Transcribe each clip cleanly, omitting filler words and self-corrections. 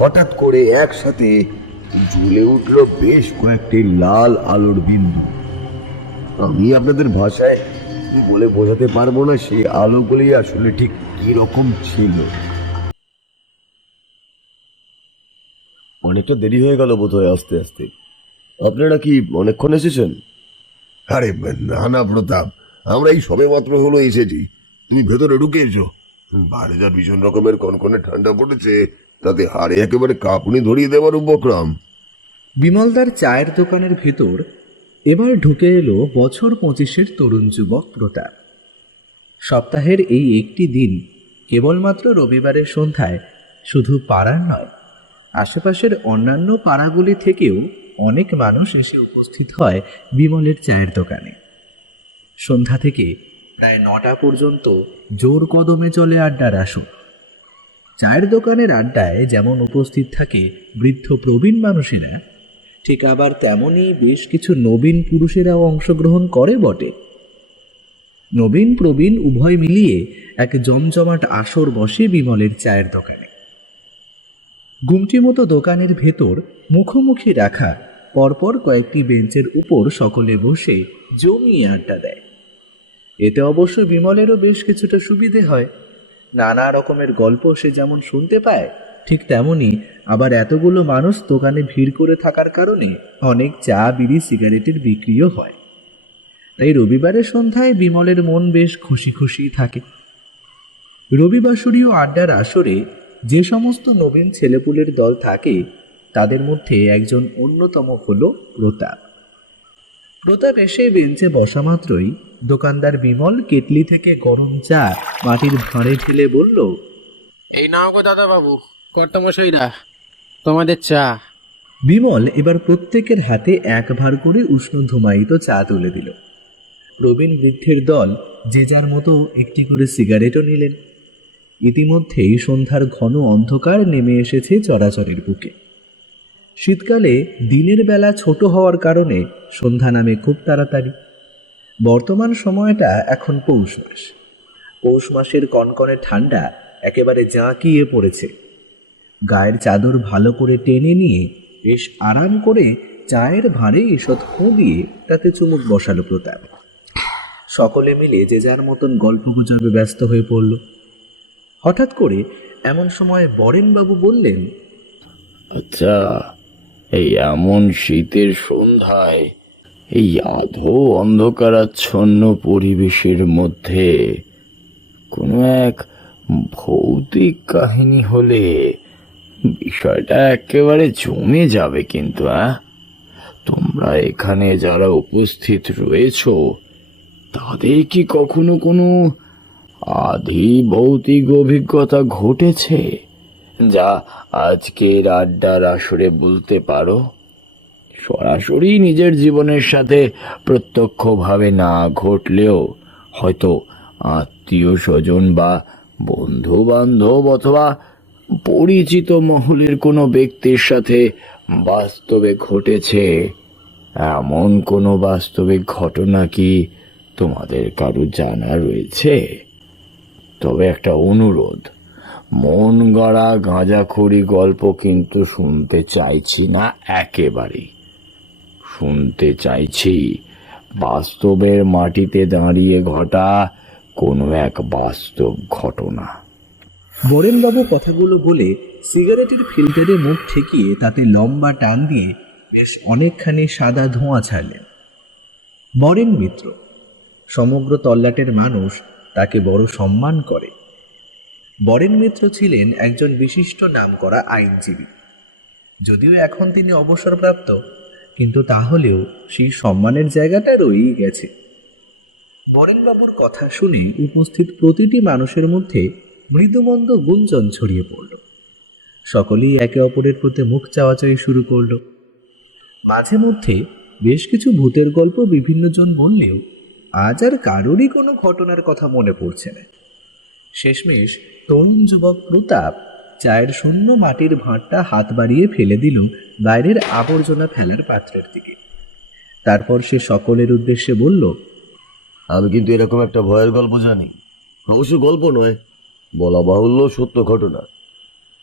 হঠাৎ করে একসাথে জ্বলে উঠল বেশ কয়েকটি লাল আলোর বিন্দু। আমি আপনাদের ভাষায় বলে বোঝাতে পারবো না সেই আলোগুলি আসলে ঠিক কি রকম ছিল। অনেকটা দেরি হয়ে গেল বোধহয় আসতে আসতে। আপনারা কি অনেকক্ষণ এসেছেন? আরে না না প্রতাপ, আমরা এই সবে মাত্র হলো এসেছি। তুমি ভেতরে ঢুকে এসো। বাইরে যা ভীষণ রকমের কনকনে ঠান্ডা পড়েছে, তাতে হাড়ে একেবারে কাঁপুনি ধরিয়ে দেওয়ার উপক্রম। বিমলদার চায়ের দোকানের ভেতর এবার ঢুকে এলো বছর 25-এর তরুণ যুবক প্রতাপ। সপ্তাহের এই একটি দিন, কেবলমাত্র রবিবারের সন্ধ্যায়, শুধু পাড়ার নয়, আশেপাশের অন্যান্য পাড়াগুলি থেকেও অনেক মানুষ এসে উপস্থিত হয় বিমলের চায়ের দোকানে। সন্ধ্যা থেকে প্রায় 9টা পর্যন্ত জোর কদমে চলে আড্ডার আসর। চায়ের দোকানের আড্ডায় যেমন উপস্থিত থাকে বৃদ্ধ প্রবীণ মানুষেরা, ঠিক আবার তেমনই বেশ কিছু নবীন পুরুষেরাও অংশগ্রহণ করে বটে। নবীন প্রবীণ উভয় মিলিয়ে এক জমজমাট আসর বসে বিমলের চায়ের দোকানে। গুমটি মতো দোকানের ভেতর মুখোমুখি রাখা পরপর কয়েকটি বেঞ্চের উপর সকলে বসে জমিয়ে আড্ডা দেয়। এতে অবশ্য বিমলেরও বেশ কিছুটা সুবিধে হয়। নানা রকমের গল্প সে যেমন শুনতে পায়, ঠিক তেমনি আবার এতগুলো মানুষ দোকানে ভিড় করে থাকার কারণে অনেক চা, বিড়ি, সিগারেটের বিক্রিও হয়। তাই রবিবারের সন্ধ্যায় বিমলের মন বেশ খুশি খুশি থাকে। রবিবাসরীয় আড্ডার আসরে যে সমস্ত নবীন ছেলেপুলের দল থাকে, তাদের মধ্যে একজন অন্যতম হল প্রতাপ। প্রতাপ এসে বেঞ্চে বসা মাত্রই দোকানদার বিমল কেটলি থেকে গরম চা মাটির ভাঁড়ে ঢেলে বলল, এই নাও গো দাদা বাবু, কর্তামশাইরা, তোমাদের চা। বিমল এবার প্রত্যেকের হাতে এক ভার করে উষ্ণ ধুমায়িত চা তুলে দিল। প্রবীণ বৃদ্ধের দল যে যার মতো একটি করে সিগারেটও নিলেন। ইতিমধ্যেই সন্ধ্যার ঘন অন্ধকার নেমে এসেছে চরাচরের বুকে। শীতকালে দিনের বেলা ছোট হওয়ার কারণে সন্ধ্যা নামে খুব তাড়াতাড়ি। বর্তমান সময়টা এখন পৌষ মাস। পৌষ মাসের কনকনে ঠান্ডা একেবারে জাঁকিয়ে পড়েছে। গায়ের চাদর ভালো করে টেনে নিয়ে বেশ আরাম করে চায়ের ভাঁড়ে ঈষৎ ফোঁ দিয়ে তাতে চুমুক বসালো প্রতাপ। সকলে মিলে যে যার মতন গল্পগুজবে ব্যস্ত হয়ে পড়ল। হঠাৎ করে এমন সময় বরেনবাবু বললেন, আচ্ছা, এই এমন শীতের সন্ধ্যায় এই আধো অন্ধকারাচ্ছন্ন পরিবেশের মধ্যে কোনো এক ভৌতিক কাহিনী হলে বিষয়টা একেবারে জমে যাবে। কিন্তু তোমরা এখানে যারা উপস্থিত রয়েছো, তাদের কি কখনো কোনো আধি ভৌতিক অভিজ্ঞতা ঘটেছে যা আজকের আড্ডার আসরে বলতে পারো? সরাসরি নিজের জীবনের সাথে প্রত্যক্ষভাবে না ঘটলেও হয়তো আত্মীয় স্বজন বা বন্ধু বান্ধব অথবা পরিচিত মহলের কোনো ব্যক্তির সাথে বাস্তবে ঘটেছে এমন কোনো বাস্তবিক ঘটনা কি তোমাদের কারো জানা রয়েছে? তবে একটা অনুরোধ, মন গড়া গাঁজাখড়ি গল্প কিন্তু শুনতে চাইছি না একেবারেই। শুনতে চাইছি বাস্তবের মাটিতে দাঁড়িয়ে ঘটা কোনো এক বাস্তব ঘটনা। বরেনবাবু কথাগুলো বলে সিগারেটের ফিল্টারে মুখ ঠেকিয়ে তাতে লম্বা টান দিয়ে বেশ অনেকখানি সাদা ধোঁয়া ছাড়লেন। বরেন মিত্র, সমগ্র তল্লাটের মানুষ তাকে বড় সম্মান করে। বরেন মিত্র ছিলেন একজন বিশিষ্ট নামকরা আইনজীবী। যদিও এখন তিনি অবসরপ্রাপ্ত, কিন্তু তাহলেও সেই সম্মানের জায়গাটা রয়েই গেছে। বরেনবাবুর কথা শুনে উপস্থিত প্রতিটি মানুষের মধ্যে মৃদুমন্দ গুঞ্জন ছড়িয়ে পড়ল। সকলেই একে অপরের প্রতি মুখ চাওয়াচাই শুরু করল। মাঝে মধ্যে বেশ কিছু ভূতের গল্প বিভিন্ন জন বললেও আজ আর কারোরই কোনো ঘটনার কথা মনে পড়ছে না। শেষমেশ তরুণ যুবক প্রতাপ চায়ের শূন্য মাটির ভাঁড়টা হাত বাড়িয়ে ফেলে দিল বাইরের আবর্জনা ফেলার পাত্রের দিকে। তারপর সে সকলের উদ্দেশ্যে বলল, আমি কিন্তু এরকম একটা ভয়ের গল্প জানি। অবশ্য গল্প নয়, বলা বাহুল্য সত্য ঘটনা।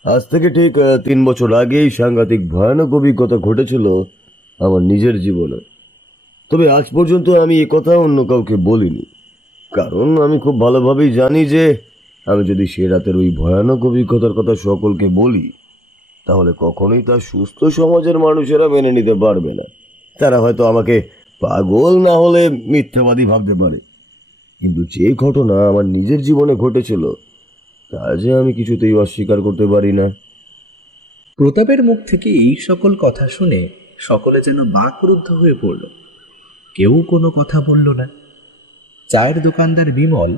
আজ থেকে ঠিক 3 বছর আগেই সাংঘাতিক ভয়ানক অভিজ্ঞতা ঘটেছিল আমার নিজের জীবনে। তবে আজ পর্যন্ত আমি এ কথা অন্য কাউকে বলিনি, কারণ আমি খুব ভালোভাবেই জানি যে আমি যদি সে রাতের ওই ভয়ানক অভিজ্ঞতার কথা সকলকে বলি, তাহলে কখনোই তা সুস্থ সমাজের মানুষেরা মেনে নিতে পারবে না। তারা হয়তো আমাকে পাগল না হলে মিথ্যাবাদী ভাবতে পারে, কিন্তু যে ঘটনা আমার নিজের জীবনে ঘটেছিল তা যে আমি কিছুতেই অস্বীকার করতে পারি না। প্রতাপের মুখ থেকে এই সকল কথা শুনে সকলে যেন বাকরুদ্ধ হয়ে পড়ল। কেউ কোনো কথা বলল না। চায়ের দোকানদার বিমল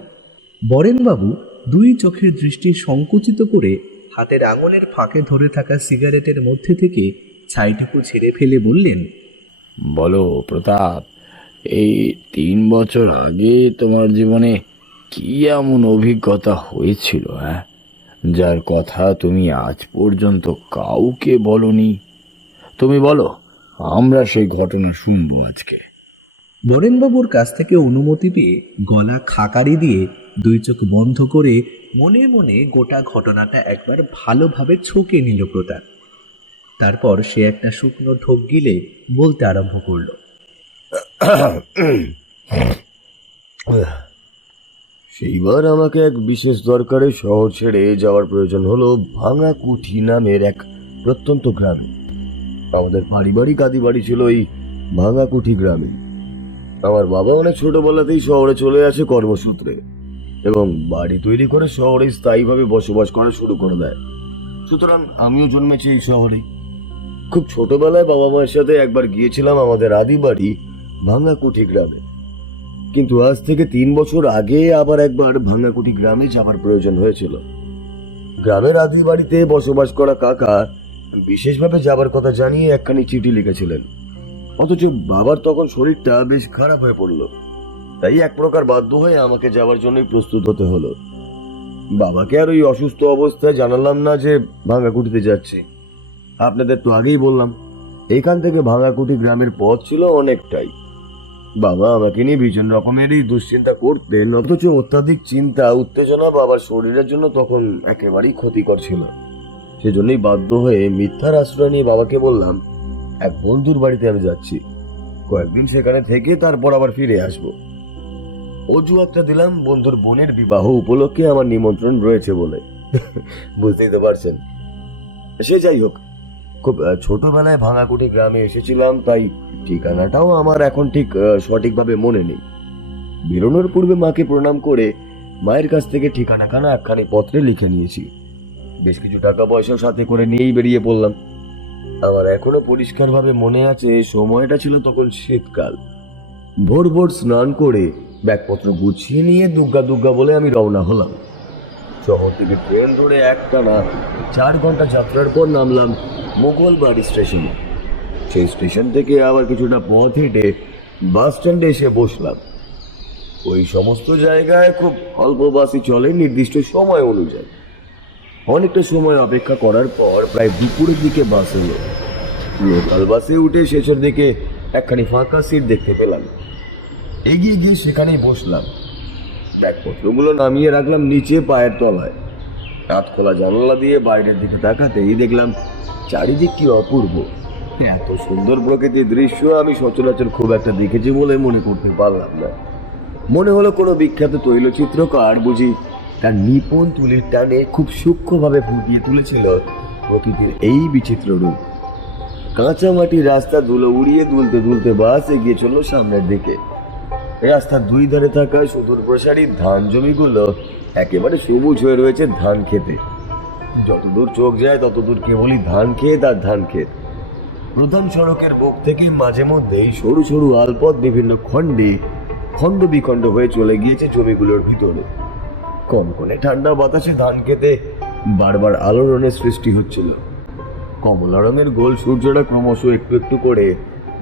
বরেনবাবু 2 চোখের দৃষ্টি সংকুচিত করে হাতের আঙুলের ফাঁকে ধরে থাকা সিগারেটের মধ্যে থেকে ছাইটুকু ছেড়ে ফেলে বললেন, বলো প্রতাপ, এই 3 বছর আগে তোমার জীবনে কি এমন অভিজ্ঞতা হয়েছিল, হ্যাঁ, যার কথা তুমি আজ পর্যন্ত কাউকে বলনি? তুমি বলো, আমরা সেই ঘটনা শুনবো আজকে। বরেনবাবুর কাছ থেকে অনুমতি পেয়ে গলা খাকারি দিয়ে 2 চোখ বন্ধ করে মনে মনে গোটা ঘটনাটা একবার ভালোভাবে ছকে নিল প্রতাপ। তারপর সে একটা শুকনো ঢোক গিলে বলতে আরম্ভ করল, সেইবার আমাকে এক বিশেষ দরকারে শহর ছেড়ে যাওয়ার প্রয়োজন হলো ভাঙাকুঠি নামের এক প্রত্যন্ত গ্রামে। আমাদের পারিবারিক আদি বাড়ি ছিল এই ভাঙাকুঠি গ্রামে। আমার বাবা অনেক ছোটবেলাতেই শহরে চলে আসে কর্মসূত্রে এবং বাড়ি তৈরি করে শহরে স্থায়ীভাবে বসবাস করা শুরু করে দেয়। সুতরাং আমিও জন্মেছি এই শহরে। খুব ছোটবেলায় বাবা মায়ের সাথে একবার গিয়েছিলাম আমাদের আদি বাড়ি ভাঙাকুঠি গ্রামে, কিন্তু আজ থেকে 3 বছর আগে আবার একবার ভাঙাকুঠি গ্রামে যাবার প্রয়োজন হয়েছিল। গ্রামের আদি বাড়িতে বসবাস করা কাকা বিশেষভাবে যাবার কথা জানিয়ে একখানি চিঠি লিখেছিলেন, অথচ বাবার তখন শরীরটা বেশ খারাপ হয়ে পড়ল। তাই এক প্রকার বাধ্য হয়ে আমাকে যাওয়ার জন্যই প্রস্তুত হতে হলো। বাবাকে আর ওই অসুস্থ অবস্থায় জানালাম না যে ভাঙাকুঠিতে যাচ্ছি। আপনাদের তো আগেই বললাম, এখান থেকে ভাঙাকুঠি গ্রামের পথ ছিল অনেকটাই। বাবা আমাকে নিয়ে ভীষণ রকমেরই দুশ্চিন্তা করতেন, অথচ অত্যাধিক চিন্তা উত্তেজনা বাবার শরীরের জন্য তখন একেবারেই ক্ষতিকর ছিল। সেজন্যই বাধ্য হয়ে মিথ্যার আশ্রয় নিয়ে বাবাকে বললাম এক বন্ধুর বাড়িতে আমি যাচ্ছি, কয়েকদিন সেখানে থেকে তারপর আবার ফিরে আসবো। অজুহাতটা দিলাম বন্ধুর বোনের বিবাহ উপলক্ষে আমার নিমন্ত্রণ রয়েছে বলে। বুঝতেই তো পারছেন। সে যাই হোক, খুব ছোটবেলায় ভাঙাকুঠি গ্রামে এসেছিলাম, তাই ঠিকানাটাও আমার এখন ঠিক সঠিকভাবে মনে নেই। বেরোনোর পূর্বে মাকে প্রণাম করে মায়ের কাছ থেকে ঠিকানাখানা একখানি পত্রে লিখে নিয়েছি। বেশ কিছু টাকা পয়সাও সাথে করে নিয়েই বেরিয়ে পড়লাম। আমার এখনো পরিষ্কারভাবে মনে আছে, সময়টা ছিল তখন শীতকাল। ভোর ভোর স্নান করে ব্যাগপত্র গুছিয়ে নিয়ে দুগ্গা দুগ্গা বলে আমি রওনা হলাম। শহর থেকে ট্রেন ধরে একটানা 4 ঘন্টা যাত্রার পর নামলাম মোগলবাড়ি স্টেশনে। সেই স্টেশন থেকে আবার কিছুটা পথ হেঁটে বাস স্ট্যান্ডে এসে বসলাম। ওই সমস্ত জায়গায় খুব অল্প বাসই চলে নির্দিষ্ট সময় অনুযায়ী। অনেকটা সময় অপেক্ষা করার পর প্রায় দুপুরের দিকে বাস এলো। লোকাল বাসে উঠে শেষের দিকে একখানি ফাঁকা সিট দেখতে পেলাম। এগিয়ে গিয়ে সেখানেই বসলাম। ব্যাগপত্রগুলো নামিয়ে রাখলাম নিচে পায়ের তলায়। রাত খোলা জানালা দিয়ে বাইরের দিকে তাকাতেই দেখলাম চারিদিক কি অপূর্ব। এত সুন্দর প্রকৃতির দৃশ্য আমি সচরাচর খুব একটা দেখেছি বলে মনে করতে পারলাম না। মনে হলো কোনো বিখ্যাত তৈলচিত্রকার বুঝি তার নিপুণ তুলির টানে খুব সূক্ষ্মভাবে ফুটিয়ে তুলেছিল প্রকৃতির এই বিচিত্র রূপ। কাঁচা মাটির রাস্তা ধুলো উড়িয়ে দুলতে দুলতে বাস এগিয়ে চলল সামনের দিকে। রাস্তার 2 ধারে থাকা সুদূর প্রসারী ধান জমিগুলো একেবারে সবুজ হয়ে রয়েছে ধান খেতে। যতদূর চোখ যায় ততদূর কেবলই ধান ক্ষেত আর ধান ক্ষেত। প্রধান সড়কের বুক থেকে মাঝে মধ্যেই সরু সরু আলপথ বিভিন্ন খণ্ডে খণ্ড বিখণ্ড হয়ে চলে গিয়েছে জমিগুলোর ভিতরে। কনকনে ঠান্ডা বাতাসে ধান খেতে বারবার আলোড়নের সৃষ্টি হচ্ছিল। কমলা রঙের গোল সূর্যটা ক্রমশ একটু একটু করে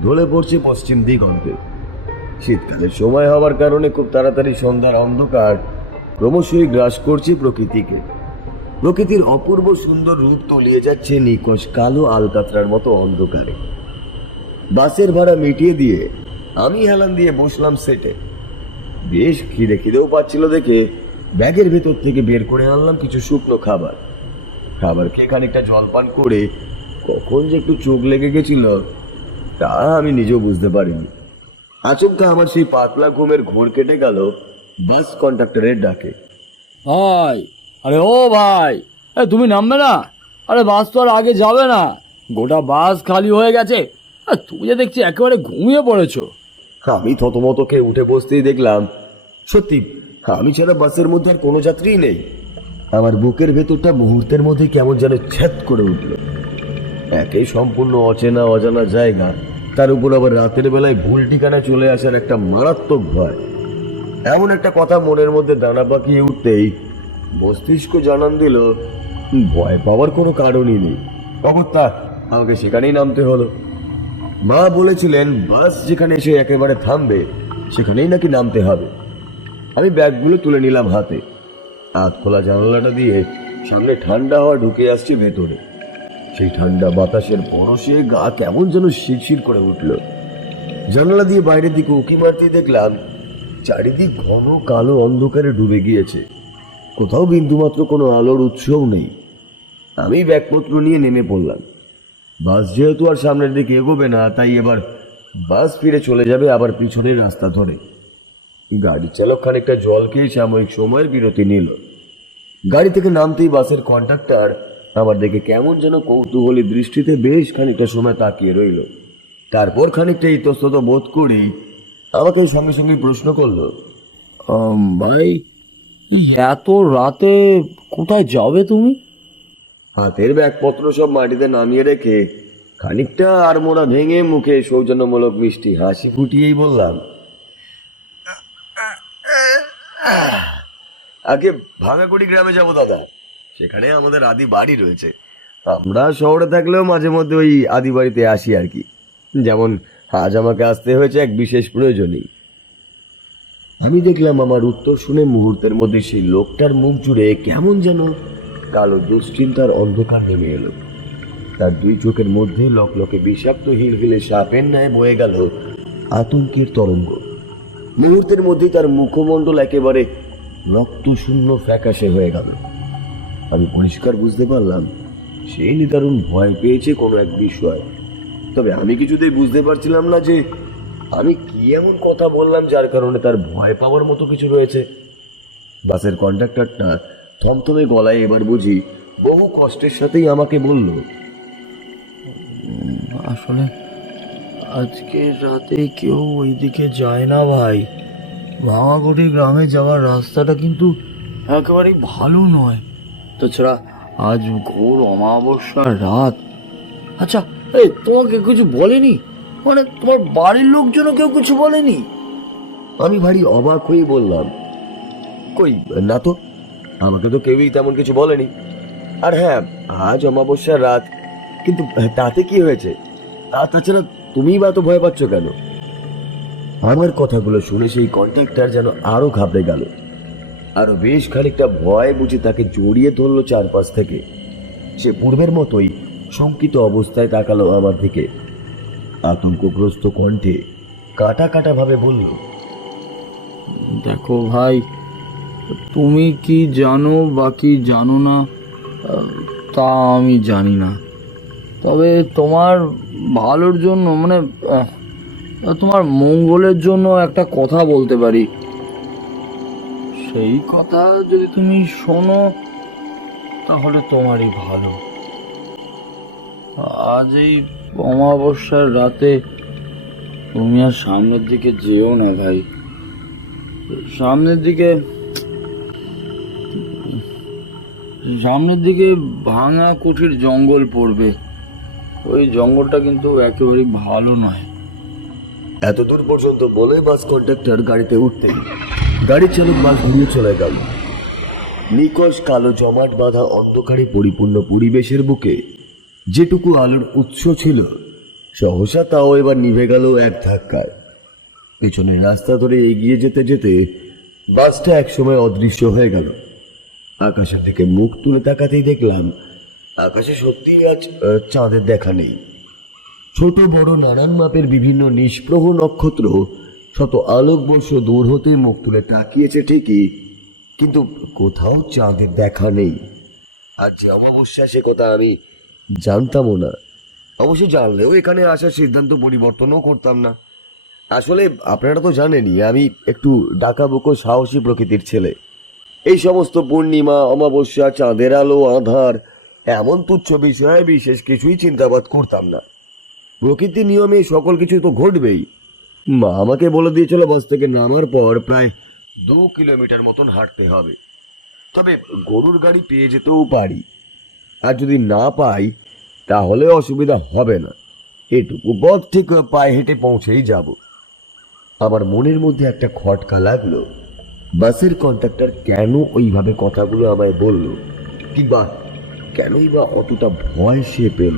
ঢলে পড়ছে পশ্চিম দিগন্তে। শীতকালের সময় হওয়ার কারণে খুব তাড়াতাড়ি সন্ধ্যার অন্ধকার ক্রমশই গ্রাস করছে প্রকৃতিকে। প্রকৃতির অপূর্ব সুন্দর রূপ তলিয়ে যাচ্ছে নিকশ কালো আলকাতরার মতো অন্ধকারে। বাসের ভাড়া মিটিয়ে দিয়ে আমি হেলান দিয়ে বসলাম সেটে। বেশ খিদেও পাচ্ছিল দেখে ব্যাগের ভেতর থেকে বের করে আনলাম কিছু শুকনো খাবার। খাবার খেয়ে খানিকটা জলপান করে কখন যে একটু চোখ লেগে গেছিল তা আমি নিজেও বুঝতে পারিনি। আচমকা আমার সেই পাতলা ঘুমের ঘোর কেটে গেল বাস কন্ডাক্টরের ডাকে। ভাই, আরে ও ভাই, তুমি নামবে না? আরে বাস তো আর আগে যাবে না, গোটা বাস খালি হয়ে গেছে। তুমি যে দেখছি একেবারে ঘুমিয়ে পড়েছো। আমি থতমত খেয়ে উঠে বসতেই দেখলাম সত্যি আমি ছাড়া বাসের মধ্যে আর কোনো যাত্রীই নেই। আমার বুকের ভেতরটা মুহূর্তের মধ্যে কেমন যেন ছ্যাদ করে উঠল। একেই সম্পূর্ণ অচেনা অজানা জায়গা, তার উপর আবার রাতের বেলায় ভুল ঠিকানা চলে আসার একটা মারাত্মক ভয়। এমন একটা কথা মনের মধ্যে দানা পাকিয়ে উঠতেই মস্তিষ্ক জানান দিল ভয় পাওয়ার কোনো কারণই নেই। অগত্যা আমাকে সেখানেই নামতে হলো। মা বলেছিলেন বাস যেখানে এসে একেবারে থামবে সেখানেই নাকি নামতে হবে। আমি ব্যাগগুলো তুলে নিলাম হাতে। হাত খোলা জানালাটা দিয়ে সামনে ঠান্ডা হাওয়া ঢুকে আসছে ভেতরে। সেই ঠান্ডা বাতাসের পরশে গা কেমন যেন শিরশির করে উঠল। জানালা দিয়ে বাইরের দিকে উঁকি মারতেই দেখলাম চারিদিক ঘন কালো অন্ধকারে ডুবে গিয়েছে। কোথাও বিন্দুমাত্র কোনো আলোর উৎসও নেই। আমি ব্যাগপত্র নিয়ে নেমে পড়লাম। বাস যেহেতু আর সামনের দিকে এগোবে না, তাই এবার বাস ফিরে চলে যাবে আবার পিছনের রাস্তা ধরে। গাড়ি চালক খানিকটা জল খেয়ে সাময়িক সময়ের বিরতি নিল। গাড়ি থেকে নামতেই বাসের কন্ডাক্টর আমার দিকে কেমন যেন কৌতূহলী দৃষ্টিতে বেশ খানিকটা সময় তাকিয়ে রইল। তারপর খানিকটা ইতস্তত বোধ করেই আমাকে সঙ্গে সঙ্গে প্রশ্ন করলো, ভাই, এত রাতে কোথায় যাবে তুমি? হাতের ব্যাগপত্র সব মাটিতে নামিয়ে রেখে খানিকটা আড়মোড়া ভেঙে মুখে সৌজন্যমূলক মিষ্টি হাসি ফুটিয়েই বললাম, আগে ভাঙাকুড়ি গ্রামে যাব দাদা, সেখানে আমাদের আদি বাড়ি রয়েছে। আমরা শহরে থাকলেও মাঝে মধ্যে ওই আদি বাড়িতে আসি আর কি। যেমন আজ আমাকে আসতে হয়েছে এক বিশেষ প্রয়োজনেই। আমি দেখলাম আমার উত্তর শুনে মুহূর্তের মধ্যে সেই লোকটার মুখ জুড়ে কেমন যেন কালো দুশ্চিন্তার অন্ধকার নেমে এলো। তার দুই চোখের মধ্যে লকলকে বিষাক্ত হিলহিলে সাপের ন্যায় বয়ে গেল আতঙ্কের তরঙ্গ। মুহূর্তের মধ্যেই তার মুখমণ্ডল একেবারে রক্তশূন্য ফ্যাকাশে হয়ে গেল। আমি পরিষ্কার বুঝতে পারলাম সে নিদারুণ ভয় পেয়েছে কোনো এক বিষয়। তবে আমি কিছুতেই বুঝতে পারছিলাম না যে আমি কি এমন কথা বললাম যার কারণে তার ভয় পাওয়ার মতো কিছু রয়েছে। বাসের কন্ডাক্টরটা থমথমে গলায় এবার বুঝি বহু কষ্টের সাথেই আমাকে বলল, আসলে আজকে রাতে কেউ ওইদিকে যায় না ভাই। ভাঙাকুড়ি গ্রামে যাওয়ার রাস্তাটা কিন্তু একেবারেই ভালো নয়। তাছাড়া আজ ঘোর অমাবস্যার রাত। আচ্ছা, এই তোমাকে কিছু বলেনি? মানে তোমার বাড়ির লোকজনও কেউ কিছু বলেনি? আমি ভারী অবাক হয়ে বললাম, কই না তো, আমাকে তো কেউই তেমন কিছু বলেনি। আর হ্যাঁ, আজ অমাবস্যার রাত, কিন্তু তাতে কি হয়েছে? আর তাছাড়া তুমিই বা তো ভয় পাচ্ছ কেন? আমার কথাগুলো শুনে সেই কন্ট্রাক্টর যেন আরো ঘাবড়ে গেল। আরো বেশ খানিকটা ভয় বুঝে তাকে জড়িয়ে ধরলো চারপাশ থেকে। সে পূর্বের মতোই শঙ্কিত অবস্থায় তাকালো আমার দিকে। আতঙ্কগ্রস্ত কণ্ঠে কাটা কাটা ভাবে বলল, দেখো ভাই, তুমি কি জানো বা কি জানো না তা আমি জানি না। তবে তোমার ভালোর জন্য, মানে তোমার মঙ্গলের জন্য একটা কথা বলতে পারি। সেই কথা যদি তুমি শোনো তাহলে তোমারই ভালো। আজ এই অমাবস্যার রাতে তুমি আর সামনের দিকে যেও না ভাই। সামনের দিকে ভাঙা কুঠির জঙ্গল পড়বে। ওই জঙ্গলটা কিন্তু একেবারেই ভালো নয়। এত দূর পর্যন্ত বলে বাস কন্ডাক্টর গাড়িতে উঠতে গাড়ির চালক বাস ঘুরিয়ে চলে গেল। নিকশ কালো জমাট বাঁধা অন্ধকারে পরিপূর্ণ পরিবেশের বুকে যেটুকু আলোর উৎস ছিল সহসা তাও এবার নিভে গেল এক ধাক্কায়। পিছনের রাস্তা ধরে এগিয়ে যেতে যেতে বাসটা একসময় অদৃশ্য হয়ে গেল। আকাশের দিকে মুখ তুলে তাকাতেই দেখলাম আকাশে সত্যিই আজ চাঁদের দেখা নেই। ছোট বড় নানান মাপের বিভিন্ন নিষ্প্রভ নক্ষত্র শত আলোকবর্ষ দূর হতে মুখ তুলে তাকিয়েছে ঠিকই, কিন্তু কোথাও চাঁদের দেখা নেই। আর যে অমাবস্যা সে কথা আমি জানতামও না। অবশ্য জানলেও এখানে আসার সিদ্ধান্ত পরিবর্তনও করতাম না। আসলে আপনারা তো জানেনই আমি একটু ডাকাবুকো সাহসী প্রকৃতির ছেলে। এই সমস্ত পূর্ণিমা, অমাবস্যা, চাঁদের আলো, আঁধার এমন তুচ্ছ বিষয়ে বিশেষ কিছুই চিন্তাবাদ করতাম না। প্রকৃতির নিয়মে সকল কিছু তো ঘটবেই। মা আমাকে বলে দিয়েছিল বাস থেকে নামার পর প্রায় 2 কিলোমিটার মতন হাঁটতে হবে। তবে গরুর গাড়ি পেয়ে যেতেও পারি, আর যদি না পাই তাহলে অসুবিধা হবে না। এটুকু পথ ঠিক পায়ে হেঁটে পৌঁছেই যাব। আমার মনের মধ্যে একটা খটকা লাগলো, বাসের কন্ডাক্টর কেন ওইভাবে কথাগুলো আমায় বলল, কিংবা কেনই বা অতটা ভয় সে পেল।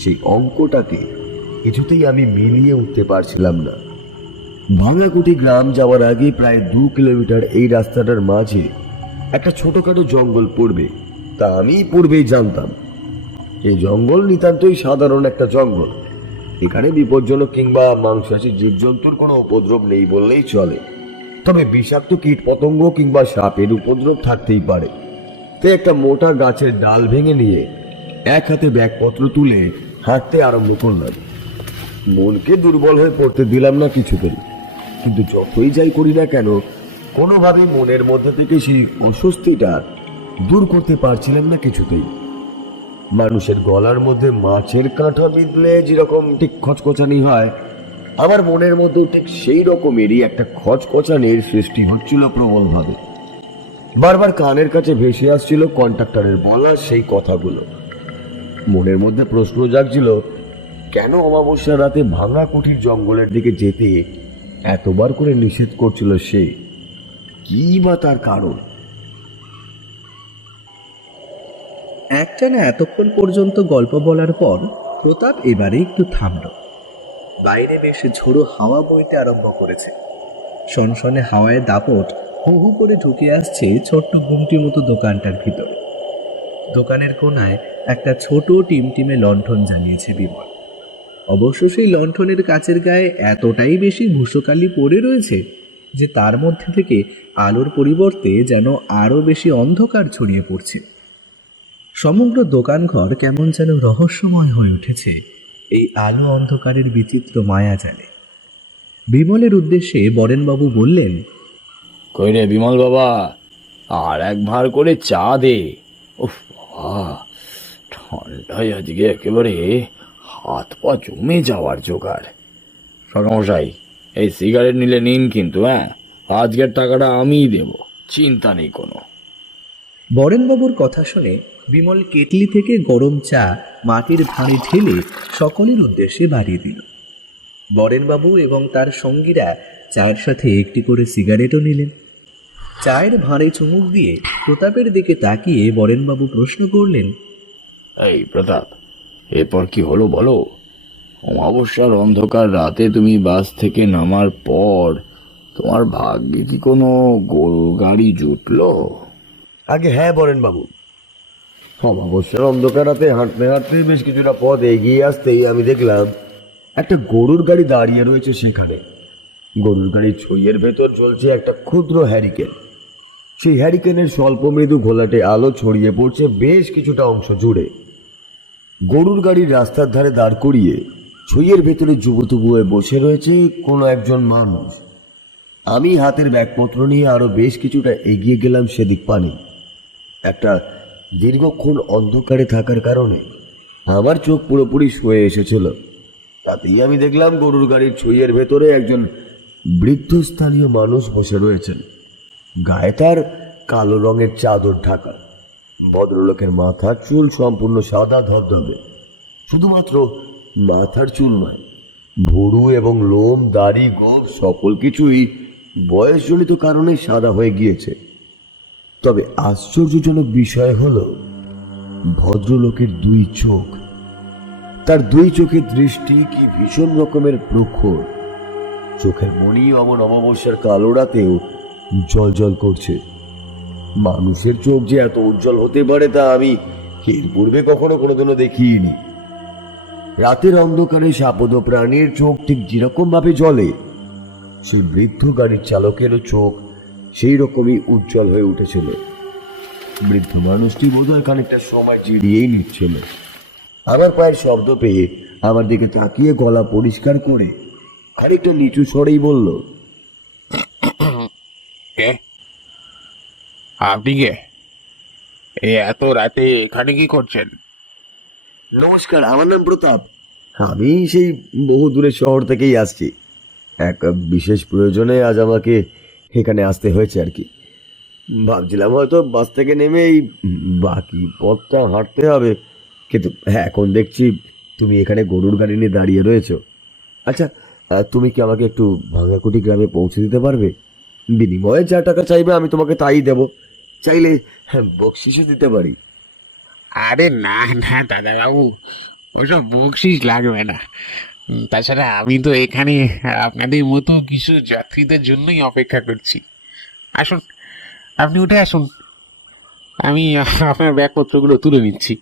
সেই অঙ্কটাকে কিছুতেই আমি মিলিয়ে উঠতে পারছিলাম না। ভাঙাকুটি গ্রাম যাওয়ার আগে প্রায় 2 কিলোমিটার এই রাস্তাটার মাঝে একটা ছোটখাটো জঙ্গল পড়বে, তা আমি পূর্বেই জানতাম। এই জঙ্গল নিতান্তই সাধারণ একটা জঙ্গল। এখানে বিপজ্জনক কিংবা মাংসাশী জীবজন্তুর কোনো উপদ্রব নেই বললেই চলে। তবে বিষাক্ত কীট পতঙ্গ কিংবা সাপের উপদ্রব থাকতেই পারে। তাই একটা মোটা গাছের ডাল ভেঙে নিয়ে এক হাতে ব্যাগপত্র তুলে হাঁটতে আরম্ভ করলাম। মনকে দুর্বল হয়ে পড়তে দিলাম না কিছুতেই, কিন্তু যতই যাই করি না কেন কোনোভাবে মনের মধ্যে থেকে সেই অস্বস্তিটা দূর করতে পারছিলাম না কিছুতেই। মানুষের গলার মধ্যে মাছের কাঁটা বিঁধলে যেরকম ঠিক খচখচানি হয়, আমার মনের মধ্যেও ঠিক সেই রকমেরই একটা খচখচানির সৃষ্টি হচ্ছিল প্রবলভাবে। বারবার কানের কাছে ভেসে আসছিল কন্ট্রাক্টরের বলা সেই কথাগুলো। মনের মধ্যে প্রশ্ন জাগছিল, কেন অমাবস্যা রাতে ভাঙা কুঠির জঙ্গলের দিকে যেতে এতবার করে নিষেধ করছিল সে? কি বা তার কারণ? একটানা এতক্ষণ পর্যন্ত গল্প বলার পর প্রতাপ এবারে একটু থামল। বাইরে বেশ ঝোড়ো হাওয়া বইতে আরম্ভ করেছে। সনসনে হাওয়ায় দাপট হু হু করে ঢুকে আসছে ছোট্ট গুমটির মতো দোকানটার ভিতরে। দোকানের কোনায় একটা ছোট টিমটিমে লণ্ঠন জ্বালিয়েছে বিমল। অবশ্য সেই লণ্ঠনের কাচের গায়ে এতটাই বেশি ভূষকালি পড়ে রয়েছে যে তার মধ্যে থেকে আলোর পরিবর্তে যেন আরও বেশি অন্ধকার ছড়িয়ে পড়ছে। সমগ্র দোকানঘর কেমন যেন রহস্যময় হয়ে উঠেছে এই আলো অন্ধকারের বিচিত্র মায়াজালে। বিমলের উদ্দেশ্যে বরেনবাবু বললেন, কই রে বিমল বাবা, আর এক ভাঁড় করে চা দে। উফ বাবা, ঠান্ডায় আজকে একেবারে হাত পা জমে যাওয়ার জোগাড়। সকামশাই, এই সিগারেট নিলে নিন কিন্তু, আজকের টাকাটা আমিই দেব, চিন্তা নেই কোনো। বরেনবাবুর কথা শুনে বিমল কেটলি থেকে গরম চা মাটির ভাঁড়ে ঢেলে সকলের উদ্দেশ্যে বাড়িয়ে দিল। বরেনবাবু এবং তার সঙ্গীরা চায়ের সাথে একটি করে সিগারেটও নিলেন। চায়ের ভাঁড়ে চুমুক দিয়ে প্রতাপের দিকে তাকিয়ে বরেনবাবু প্রশ্ন করলেন, এই প্রতাপ, এরপর কি হলো বলো? অমাবস্যার অন্ধকার রাতে তুমি বাস থেকে নামার পর তোমার ভাগ্যে কি কোনো গরু গাড়ি জুটলো? আগে হ্যাঁ বলেন বাবু, অমাবস্যার অন্ধকার রাতে হাঁটতে হাঁটতে বেশ কিছুটা পথ এগিয়ে আসতেই আমি দেখলাম একটা গরুর গাড়ি দাঁড়িয়ে রয়েছে সেখানে। গরুর গাড়ির ছইয়ের ভেতর চলছে একটা ক্ষুদ্র হ্যারিকেন। সেই হ্যারিকেনের স্বল্প মৃদু ঘোলাটে আলো ছড়িয়ে পড়ছে বেশ কিছুটা অংশ জুড়ে। গরুর গাড়ির রাস্তার ধারে দাঁড় করিয়ে ছইয়ের ভেতরে যুবতু হয়ে বসে রয়েছে কোনো একজন মানুষ। আমি হাতের ব্যাগপত্র নিয়ে আরো বেশ কিছুটা এগিয়ে গেলাম সেদিক পানে। একটা দীর্ঘক্ষণ অন্ধকারে থাকার কারণে আমার চোখ পুরোপুরি শুয়ে এসেছিল। তাতেই আমি দেখলাম গরুর গাড়ির ছইয়ের ভেতরে একজন বৃদ্ধ স্থানীয় মানুষ বসে রয়েছেন। গায়ে তার কালো রঙের চাদর ঢাকা। ভদ্রলোকের মাথার চুল সম্পূর্ণ সাদা ধবধবে। শুধুমাত্র মাথার চুল নয়, ভুরু এবং লোম, দাড়ি, গোঁফ সকল কিছুই বয়সজনিত কারণে সাদা হয়ে গিয়েছে। তবে আশ্চর্যজনক বিষয় হলো ভদ্রলোকের 2 চোখ। তার 2 চোখের দৃষ্টি কি ভীষণ রকমের প্রখর। চোখের মণি অমন অমাবস্যার কালো রাতেও জল জল করছে। মানুষের চোখ যে এত উজ্জ্বল হতে পারে তা আমি এর পূর্বে কখনো কোনোদিনও দেখিনি। রাতের অন্ধকারে সাপদ প্রাণীর চোখ ঠিক যেরকম ভাবে জ্বলে, সেই বৃদ্ধ গাড়ির চালকেরও চোখ সেই রকমই উজ্জ্বল হয়ে উঠেছিল। বৃদ্ধ মানুষটি বোধহয় খানিকটা সময় জিরিয়েই নিচ্ছিল। আমার পায়ের শব্দ পেয়ে আমার দিকে তাকিয়ে গলা পরিষ্কার করে খানিকটা নিচু স্বরেই বলল, কে আপনি কে এই এত রাতে এখানে কি করছেন? নমস্কার, আমার নাম প্রতাপ। আমি সেই বহু দূরের শহর থেকেই আসছি। এক বিশেষ প্রয়োজনে আজ আমাকে এখানে আসতে হয়েছে আর কি। ভাবছিলাম হয়তো বাস থেকে নেমে এই বাকি পথটা হাঁটতে হবে, কিন্তু এখন দেখছি তুমি এখানে গরুর গাড়ি নিয়ে দাঁড়িয়ে রয়েছো। আচ্ছা, তুমি কি আমাকে একটু ভাঙাকুটি গ্রামে পৌঁছে দিতে পারবে? বিনিময়ে যা টাকা চাইবে আমি তোমাকে তাই দেবো, চাইলে বকশিসও দিতে পারি। আরে না না দাদাবাবু, ওসব বকশিস লাগবে না। তাছাড়া আমি তো এখানে আপনাদের মতো কিছু যাত্রীদের জন্যই অপেক্ষা করছি। আসুন, আপনি উঠে আসুন, আমি আপনার ব্যাগপত্রগুলো তুলে নিচ্ছি।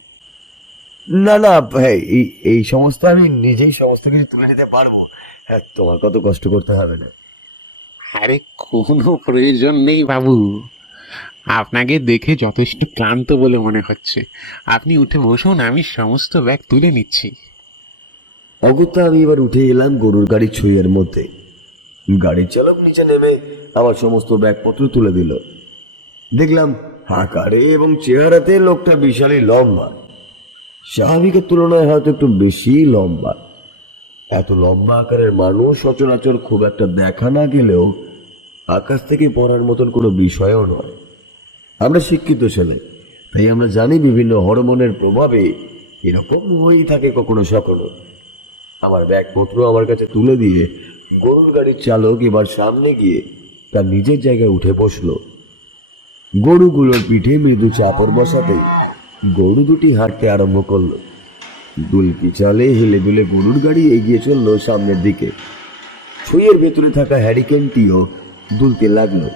না না, হ্যাঁ, এই সমস্ত আমি নিজেই সমস্ত কিছু তুলে নিতে পারবো। হ্যাঁ, তোমার কত কষ্ট করতে হবে না। আরে কোনো প্রয়োজন নেই বাবু, আপনাকে দেখে যথেষ্ট ক্লান্ত বলে মনে হচ্ছে। আপনি উঠে বসুন, আমি সমস্ত ব্যাগ তুলে নিচ্ছি। অগত্যা আমি এবার উঠে এলাম গরুর গাড়ির ছুঁয়ের মধ্যে। গাড়ির চালক নিচে নেমে আমার সমস্ত ব্যাগপত্র তুলে দিল। দেখলাম আকারে এবং চেহারাতে লোকটা বিশালই লম্বা, স্বাভাবিকের তুলনায় হয়তো একটু বেশি লম্বা। এত লম্বা আকারের মানুষ সচরাচর খুব একটা দেখা না গেলেও আকাশ থেকে পড়ার মতন কোনো বিষয়ও নয়। আমরা শিক্ষিত ছেলে, তাই আমরা জানি বিভিন্ন হরমোনের প্রভাবে এরকম হয়েই থাকে কখনো সখনো। আমার ব্যাগপত্র আমার কাছে তুলে দিয়ে গরুর গাড়ির চালক এবার সামনে গিয়ে তার নিজের জায়গায় উঠে বসলো। গরুগুলোর পিঠে মৃদু চাপড় বসাতে গরু দুটি হাঁটতে আরম্ভ করলো। দুলকি চালে হেলে দুলে গরুর গাড়ি এগিয়ে চললো সামনের দিকে। ছুঁয়ের ভেতরে থাকা হ্যারিকেনটিও দুলতে লাগলো,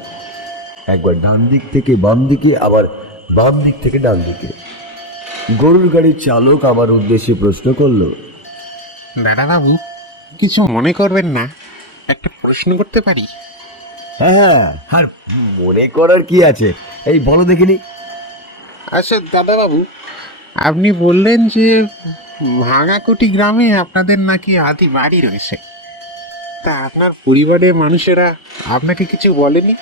একবার ডান দিক থেকে বাম দিকে, আবার বাম দিক থেকে ডান দিকে। গরুর গাড়ির চালক আমার উদ্দেশ্যে প্রশ্ন করলো, দাদাবাবু, কিছু মনে করবেন না, একটা প্রশ্ন করতে পারি? হ্যাঁ, আর মনে করার কি আছে, এই বলো দেখিনি। আচ্ছা দাদাবাবু, আপনি বললেন যে ভাঙাকুটি গ্রামে আপনাদের নাকি আদি বাড়ি রয়েছে, তা আপনার পরিবারের মানুষেরা আপনাকে কিছু বলেনি?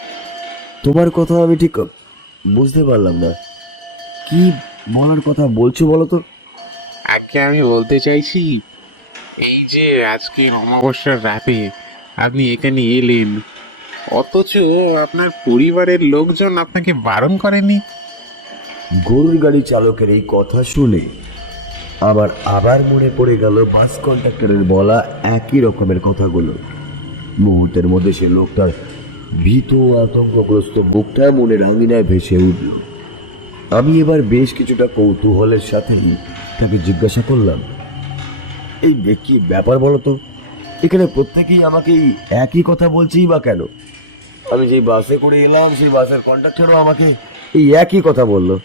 তোমার কথা আমি ঠিক বুঝতে পারলাম না, কি বলার কথা বলছো বলো তো। আগে আমি বলতে চাইছি, এই যে আজকে অমাবস্যার রাতে আপনি এখানে এলেন, অথচ আপনার পরিবারের লোকজন আপনাকে বারণ করেনি। গরুর গাড়ি চালকের এই কথা শুনে আমার আবার মনে পড়ে গেল বাস কন্ডাক্টরের বলা একই রকমের কথাগুলো। মুহূর্তের মধ্যে সে লোকটার ভীত ও আতঙ্কগ্রস্ত বুকটা মনের আঙিনায় ভেসে উঠল। আমি এবার বেশ কিছুটা কৌতূহলের সাথেই তাকে জিজ্ঞাসা করলাম, এই কি ব্যাপার বলো তো, এখানে প্রত্যেকেই আমাকে এই একই কথা বলছেই বা কেন? আমি যেই বাসে করে এলাম সেই বাসের কন্ডাক্টরও আমাকে এই একই কথা বললো।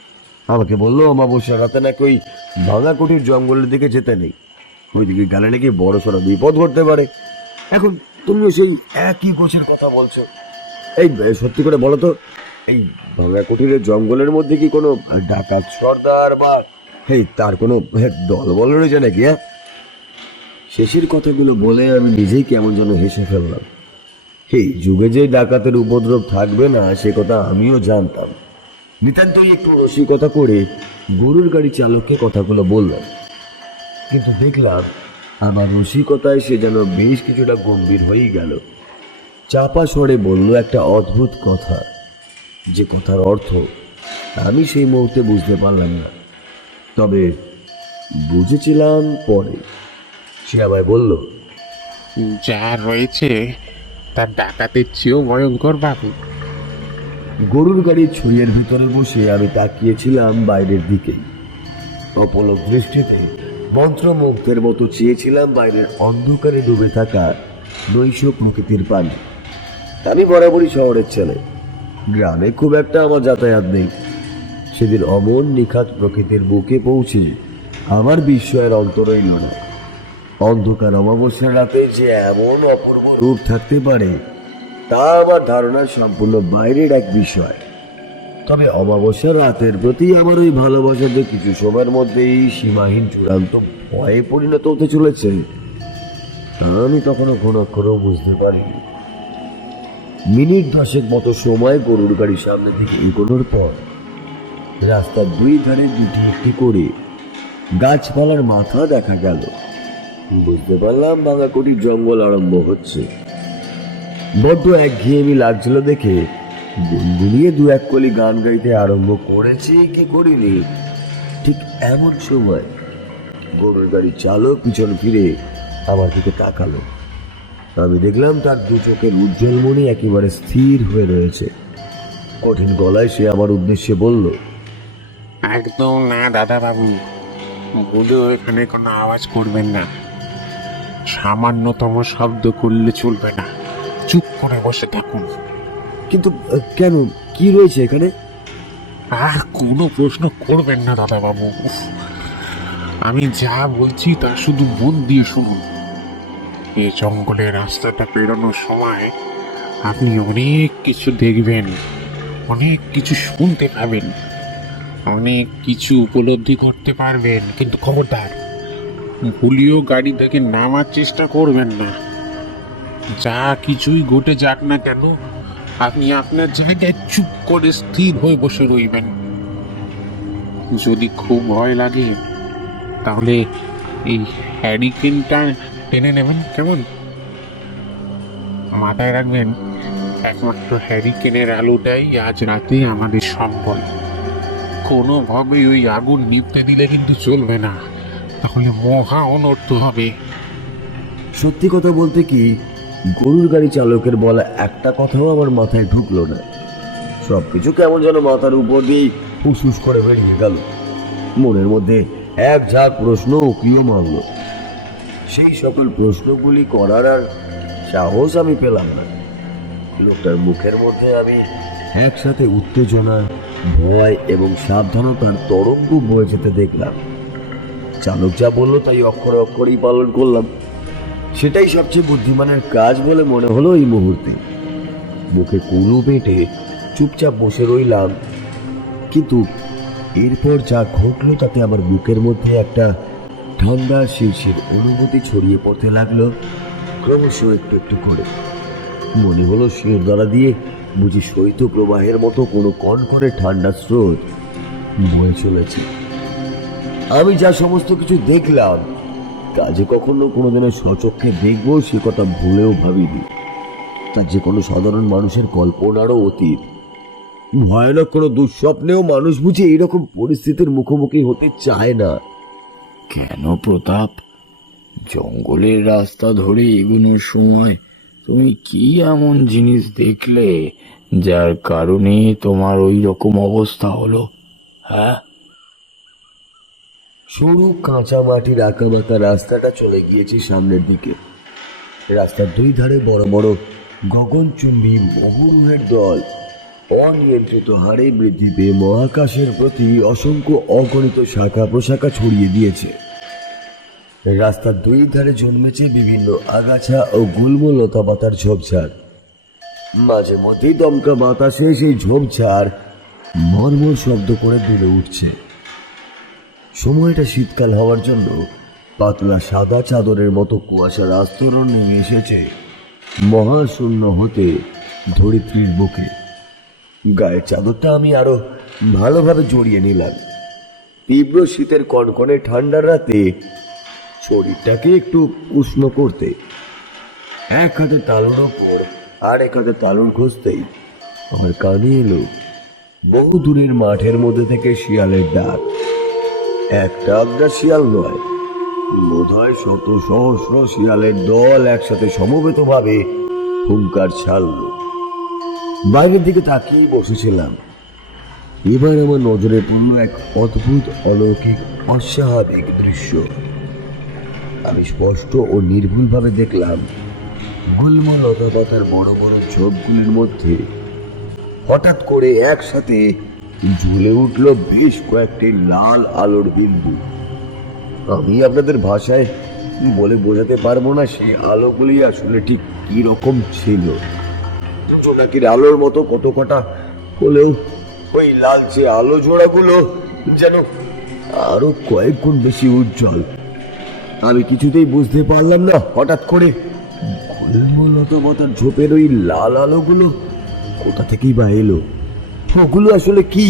আমাকে বললো অমাবস্যার রাতে নাকি ওই ভাঙাকুটির জঙ্গলের দিকে যেতে নেই, ওইদিকে গেলে নাকি বড় সড়ো বিপদ ঘটতে পারে। এখন তুমিও সেই একই গোছের কথা বলছো। এই সত্যি করে বলো তো, এই ভাঙাকুটির জঙ্গলের মধ্যে কি কোনো ডাকাত সর্দার বা তার কোনো দলবল রয়েছে নাকি? হ্যাঁ, শেষের কথাগুলো বলে আমি নিজেই কেমন যেন হেসে ফেললাম। এই যুগে যে ডাকাতের উপদ্রব থাকবে না সে কথা আমিও জানতাম। নিতান্তই একটু রসিকতা করে গরুর গাড়ি চালককে কথাগুলো বললাম, কিন্তু দেখলাম আমার রসিকতায় সে যেন বেশ কিছুটা গম্ভীর হয়েই গেল। চাপা স্বরে বলল একটা অদ্ভুত কথা, যে কথার অর্থ আমি সেই মুহূর্তে বুঝতে পারলাম না, তবে বুঝেছিলাম পরে। সে আবার বলল, যা রয়েছে তার ডাকাতের চেয়েও ভয়ঙ্কর বাবু। গরুর গাড়ির ছুঁয়ের ভিতরে বসে আমি তাকিয়েছিলাম বাইরের দিকে। অপলক দৃষ্টিতে মন্ত্রমুগ্ধের মতো চেয়েছিলাম বাইরের অন্ধকারে ডুবে থাকা নৈশ প্রকৃতির পানি। আমি বরাবরই শহরের ছেলে, গ্রামে খুব একটা আমার যাতায়াত নেই। সেদিন অমন নিখাত প্রকৃতির বুকে পৌঁছে আমার বিস্ময়ের অন্ত রইল না। অন্ধকার অমাবস্যার রাতে যে এমন অপূর্ব রূপ থাকতে পারে তা আমার ধারণার সম্পূর্ণ বাইরের এক বিষয়। তবে অমাবস্যার রাতের প্রতি আমার ওই ভালোবাসা যে কিছু সময়ের মধ্যেই সীমাহীন চূড়ান্ত ভয়ে পরিণত হতে চলেছে তা আমি তখনও কোন অক্ষরেও বুঝতে পারিনি। মিনিট 10 মতো সময় গরুর গাড়ির সামনে থেকে এগোনোর পর রাস্তার দুই ধারে দুটি একটি করে গাছপালার মাথা দেখা গেল। বুঝতে পারলাম ভাঙাকুটির জঙ্গল আরম্ভ হচ্ছে। বড্ড একঘেয়েমি লাগছিল দেখে গুনগুনিয়ে দু এক কলি গান গাইতে আরম্ভ করেছি কি করিনি, ঠিক এমন সময় গরুর গাড়ির চালক পিছন ফিরে আমার দিকে তাকালো। আমি দেখলাম তার দু চোখের উজ্জ্বল মনি একেবারে স্থির হয়ে রয়েছে। কঠিন গলায় সে আমার উদ্দেশ্যে বলল, একদম না দাদা বাবু, ভুলেও এখানে কোনো আওয়াজ করবেন না, সামান্যতম শব্দ করলে চলবে না, চুপ করে বসে থাকুন। কিন্তু কেন, কি রয়েছে এখানে? আর কোনো প্রশ্ন করবেন না দাদা বাবু, আমি যা বলছি তা শুধু মন দিয়ে শুনুন। এই জঙ্গলের রাস্তাটা পেরোনোর সময় আপনি অনেক কিছু দেখবেন, অনেক কিছু শুনতে পাবেন, অনেক কিছু উপলব্ধি করতে পারবেন, কিন্তু খবরদার ভুলিও গাড়ি থেকে নামার চেষ্টা করবেন না। যা কিছুই ঘটে যাক না কেন, আপনি আপনার জায়গায় চুপ করে স্থির হয়ে বসে রইবেন। যদি খুব ভয় লাগে তাহলে এই হ্যারিকেনটা টেনে নেবেন, কেমন? মাথায় রাখবেন, একমাত্র হ্যারিকেনের আলোটাই আজ রাতে আমাদের সম্বল। কোনোভাবেই ওই আগুন নিভতে দিলে কিন্তু চলবে না, তাহলে মহা অনর্থ হবে। সত্যি কথা বলতে কি, গরুর গাড়ি চালকের বলা একটা কথাও আমার মাথায় ঢুকলো না। সবকিছু কেমন যেন মাথার উপর দিয়ে ফুসফুস করে বেরিয়ে গেল। মনের মধ্যে এক ঝাঁক প্রশ্ন উকিও মারল। সেই সকল প্রশ্নগুলি করার আর সাহস আমি পেলাম না। লোকটার মুখের মধ্যে আমি একসাথে উত্তেজনা, ভয় এবং সাবধানতার তরঙ্গ বয়ে যেতে দেখলাম। চালক যা বললো তাই অক্ষরে অক্ষরেই পালন করলাম। সেটাই সবচেয়ে বুদ্ধিমানের কাজ বলে মনে হলো এই মুহূর্তে। মুখে কুলু বেঁটে চুপচাপ বসে রইলাম। কিন্তু এরপর যা ঘটলো তাতে আমার বুকের মধ্যে একটা ঠান্ডা শীর্ষের অনুভূতি ছড়িয়ে পড়তে লাগলো, ক্রমশ একটু একটু করে। মনে হলো শির দ্বারা দিয়ে বুঝি শৈত্য প্রবাহের মতো কোনো কনকনে ঠান্ডা স্রোত বয়ে চলেছে। আমি যা সমস্ত কিছু দেখলাম তা যে কখনো কোনোদিনের সচক্ষে দেখবো সে কথা ভুলেও ভাবিনি। তা যে কোনো সাধারণ মানুষের কল্পনারও অতীত। ভয়ানক কোনো দুঃস্বপ্নেও মানুষ বুঝে এইরকম পরিস্থিতির মুখোমুখি হতে চায় না। কেন প্রতাপ, জঙ্গলের রাস্তা ধরে এগোনোর সময় তুমি কি এমন জিনিস দেখলে যার কারণে তোমার ওই রকম অবস্থা হলো? হ্যাঁ, সরু কাঁচা মাটির আঁকাবাঁকা রাস্তাটা চলে গিয়েছে সামনের দিকে। রাস্তার দুই ধারে বড় বড় গগনচুম্বী অবরোহের দল অনিয়ন্ত্রিত হারে বৃদ্ধি পেয়ে মহাকাশের প্রতি অসংখ্য অগণিত শাখা প্রশাখা ছড়িয়ে দিয়েছে। রাস্তার দুই ধারে জন্মেছে বিভিন্ন আগাছা ও গুল্ম লতাপাতার ঝোপঝাড়। মাঝে মধ্যেই দমকা বাতাসে সেই ঝোপঝাড় মর্মর শব্দ করে দুলে উঠছে। সময়টা শীতকাল হওয়ার জন্য পাতলা সাদা চাদরের মতো কুয়াশার আস্তরণ নেমে এসেছে মহাশূন্য হতে ধরিত্রীর বুকে। গায়ের চাদরটা আমি আরো ভালোভাবে জড়িয়ে নিলাম। তীব্র শীতের কনকনে ঠান্ডার রাতে শরীরটাকে একটু উষ্ণ করতে এক হাতে তালুর ওপর আর এক হাতে তালুর খুঁজতেই আমার কানে এলো বহু দূরের মাঠের মধ্যে থেকে শিয়ালের ডাক। একটা আবদা শিয়াল নয়, বোধহয় শত সহস্র শিয়ালের দল একসাথে সমবেতভাবে হুঙ্কার ছাড়ল। বাইরের দিকে তাকিয়ে বসেছিলাম। এবার আমার নজরে পড়ল এক অদ্ভুত অলৌকিক অস্বাভাবিক দৃশ্য। আমি স্পষ্ট ও নির্ভুলভাবে দেখলাম গুল্ম লতাপাতার বড় বড় ঝোপগুলির মধ্যে হঠাৎ করে একসাথে ঝুলে উঠল বেশ কয়েকটি লাল আলোর বিন্দু। আমি আপনাদের ভাষায় বলে বোঝাতে পারবো না সেই আলোগুলি আসলে ঠিক কি রকম ছিল। জোনাকির আলোর মতো কত কটা হলেও ওই লালচে আলো জোড়াগুলো যেন আরো কয়েক গুণ বেশি উজ্জ্বল। আমি কিছুতেই বুঝতে পারলাম না হঠাৎ করে গোলমলতার ঝোপের ওই লাল আলোগুলো কোথা থেকেই বা এলো, ওগুলো আসলে কি?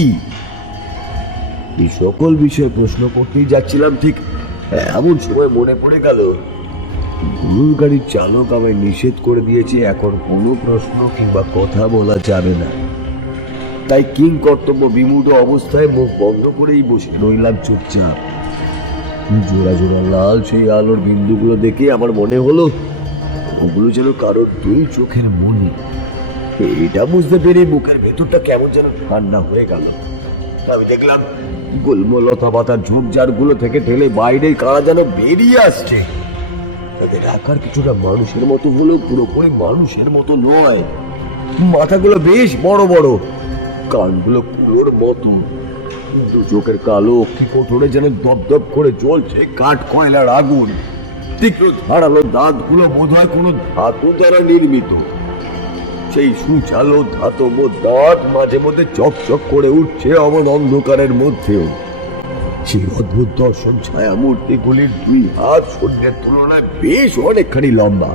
এই সকল বিষয়ে প্রশ্ন করতেই যাচ্ছিলাম, ঠিক এমন সময় মনে পড়ে গেল গরুর গাড়ির চালক আমায় নিষেধ করে দিয়েছে এখন কোনো প্রশ্ন কিংবা কথা বলা যাবে না। তাই কিং কর্তব্য বিমূঢ় অবস্থায় মুখ বন্ধ করেই বসে রইলাম চুপচাপ। জোড়া জোড়া লাল সেই আলোর বিন্দুগুলো দেখে আমার মনে হলো ওগুলো যেন কারোর দুই চোখের মনি। এটা বুঝতে পেরে বুকের ভেতরটা কেমন যেন ঠান্ডা হয়ে গেল। আমি দেখলাম গুল্মলতা পাতার ঝোপঝাড়গুলো থেকে ঠেলে বাইরে কারা যেন বেরিয়ে আসছে। তাদের আকার কিছুটা মানুষের মতো হলেও পুরোপুরি মানুষের মতো নয়। মাথাগুলো বেশ বড় বড়, কানগুলো কুয়োর মতো, দু চোখের কালো অক্ষি কোটরে যেন দপদপ করে জ্বলছে কাঠ কয়লার আগুন। তীক্ষ্ণ ধারালো দাঁতগুলো বোধ হয় কোনো ধাতু দ্বারা নির্মিত। সেই সুচালো ধাতব দাঁত মাঝে মধ্যে চকচক করে উঠছে অমন অন্ধকারের মধ্যেও। সেই অদ্ভুত দর্শন ছায়া মূর্তিগুলির দুই হাত শরীরের তুলনায় বেশ অনেকখানি লম্বা।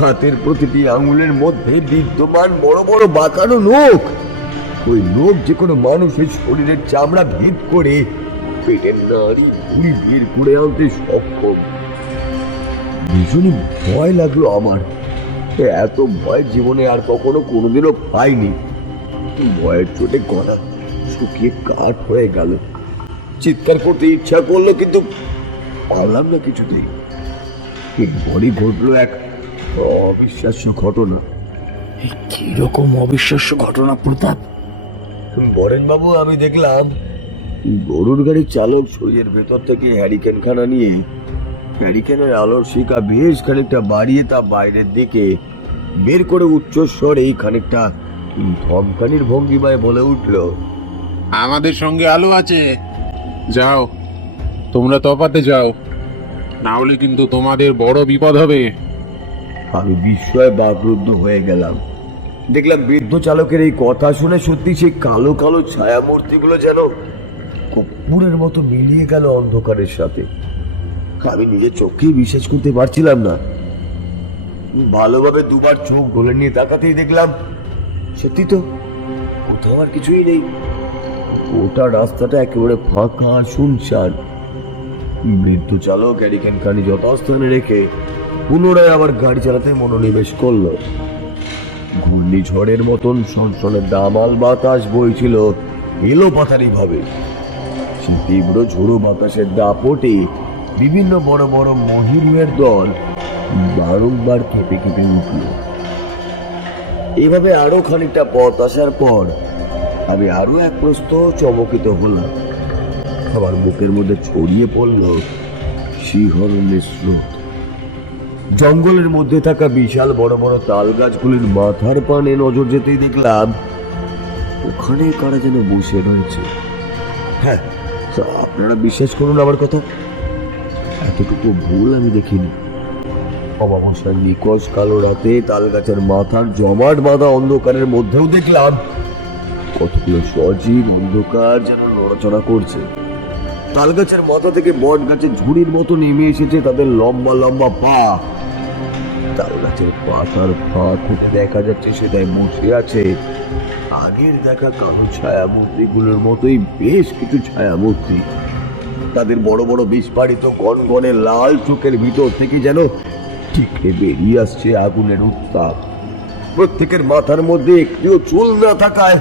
হাতের প্রতিটি আঙুলের মধ্যে বিদ্যমান বড় বড় বাঁকানো নখ। ওই নখ যে কোনো মানুষের শরীরের চামড়া ভেদ করে পেটের নাড়ি ভুঁড়ি বের করে আনতে সক্ষম। ভীষণই ভয় লাগলো আমার। এত ভয় জীবনে আর কখনো কোনোদিনও পাইনি। ভয়ের চোটে গলা শুকিয়ে কাঠ হয়ে গেল। চিৎকার করতে ইচ্ছা করলো কিন্তু পারলাম না কিছুতেই। এরপরই ঘটলো এক অবিশ্বাস্য ঘটনা। কিরকম অবিশ্বাস্য ঘটনা প্রতাপ? বরেন বাবু, আমি দেখলাম গরুর গাড়ির চালক শরীরের ভেতর থেকে হ্যারিকেন খানা নিয়ে হ্যারিকেনের আলোর শিখা বেশ খানিকটা বাড়িয়ে তা বাইরের দিকে বের করে উচ্চ স্বরে খানিকটা ধমকানির ভঙ্গিমায় বলে উঠল, আমাদের সঙ্গে আলো আছে, যাও তোমরা তফাতে যাও, না হলে কিন্তু তোমাদের বড় বিপদ হবে। আমি বিস্ময়ে বাকরুদ্ধ হয়ে গেলাম। দেখলাম বৃদ্ধ চালকের এই কথা শুনে সত্যি সেই কালো কালো ছায়ামূর্তিগুলো যেন কর্পূরের মতো মিলিয়ে গেল অন্ধকারের সাথে। আমি নিজের চোখেই বিশ্বাস করতে পারছিলাম না। ভালোভাবে দুবার চোখ ঢোলে নিয়ে তাকাতেই দেখলাম সত্যি তো কোথাও আর কিছুই নেই। গোটা রাস্তাটা একেবারে ফাঁকা শুনশান। বৃদ্ধ চালক হ্যারিকেন খানি যথাস্থানে রেখে পুনরায় আবার গাড়ি চালাতে মনোনিবেশ করলো। ঘূর্ণিঝড়ের মতন সনসনে দামাল বাতাস বইছিল এলোপাতারি ভাবে। সেই তীব্র ঝোড়ো বাতাসের দাপটে বিভিন্ন বড় বড় মহিমের দল বারংবার কেঁপে কেঁপে উঠল। এভাবে আরো খানিকটা পথ আসার পর আমি আরো এক প্রস্ত চমকিত হলাম। আমার মুখের মধ্যে ছড়িয়ে পড়ল শিহরণের স্রোত। জঙ্গলের মধ্যে থাকা বিশাল বড় বড় তাল গাছগুলির মাথার পানে নজর যেতেই দেখলাম ওখানে কারা যেন বসে রয়েছে। হ্যাঁ, আপনারা বিশ্বাস করুন আমার কথা, এতটুকু ভুল আমি দেখিনি। অমাবস্যার নিকশ কালো রাতে তাল গাছের মাথার জমাট বাঁধা অন্ধকারের মধ্যেও দেখলাম কতগুলো সজীব অন্ধকার যেন নড়াচড়া করছে। তাল গাছের মাথা থেকে বট গাছের ঝুড়ির মতো নেমে এসেছে তাদের লম্বা লম্বা পা। তাল গাছের পাতার ফাঁক থেকে দেখা যাচ্ছে সেটাই বসে আছে আগের দেখা কালো ছায়ামূর্তিগুলোর মতোই বেশ কিছু ছায়ামূর্তি। তাদের বড় বড় বিস্ফারিত গনগনে লাল চোখের ভিতর থেকে যেন ঠিকরে বেরিয়ে আসছে আগুনের উত্তাপ। প্রত্যেকের মাথার মধ্যে একটিও চুল না থাকায়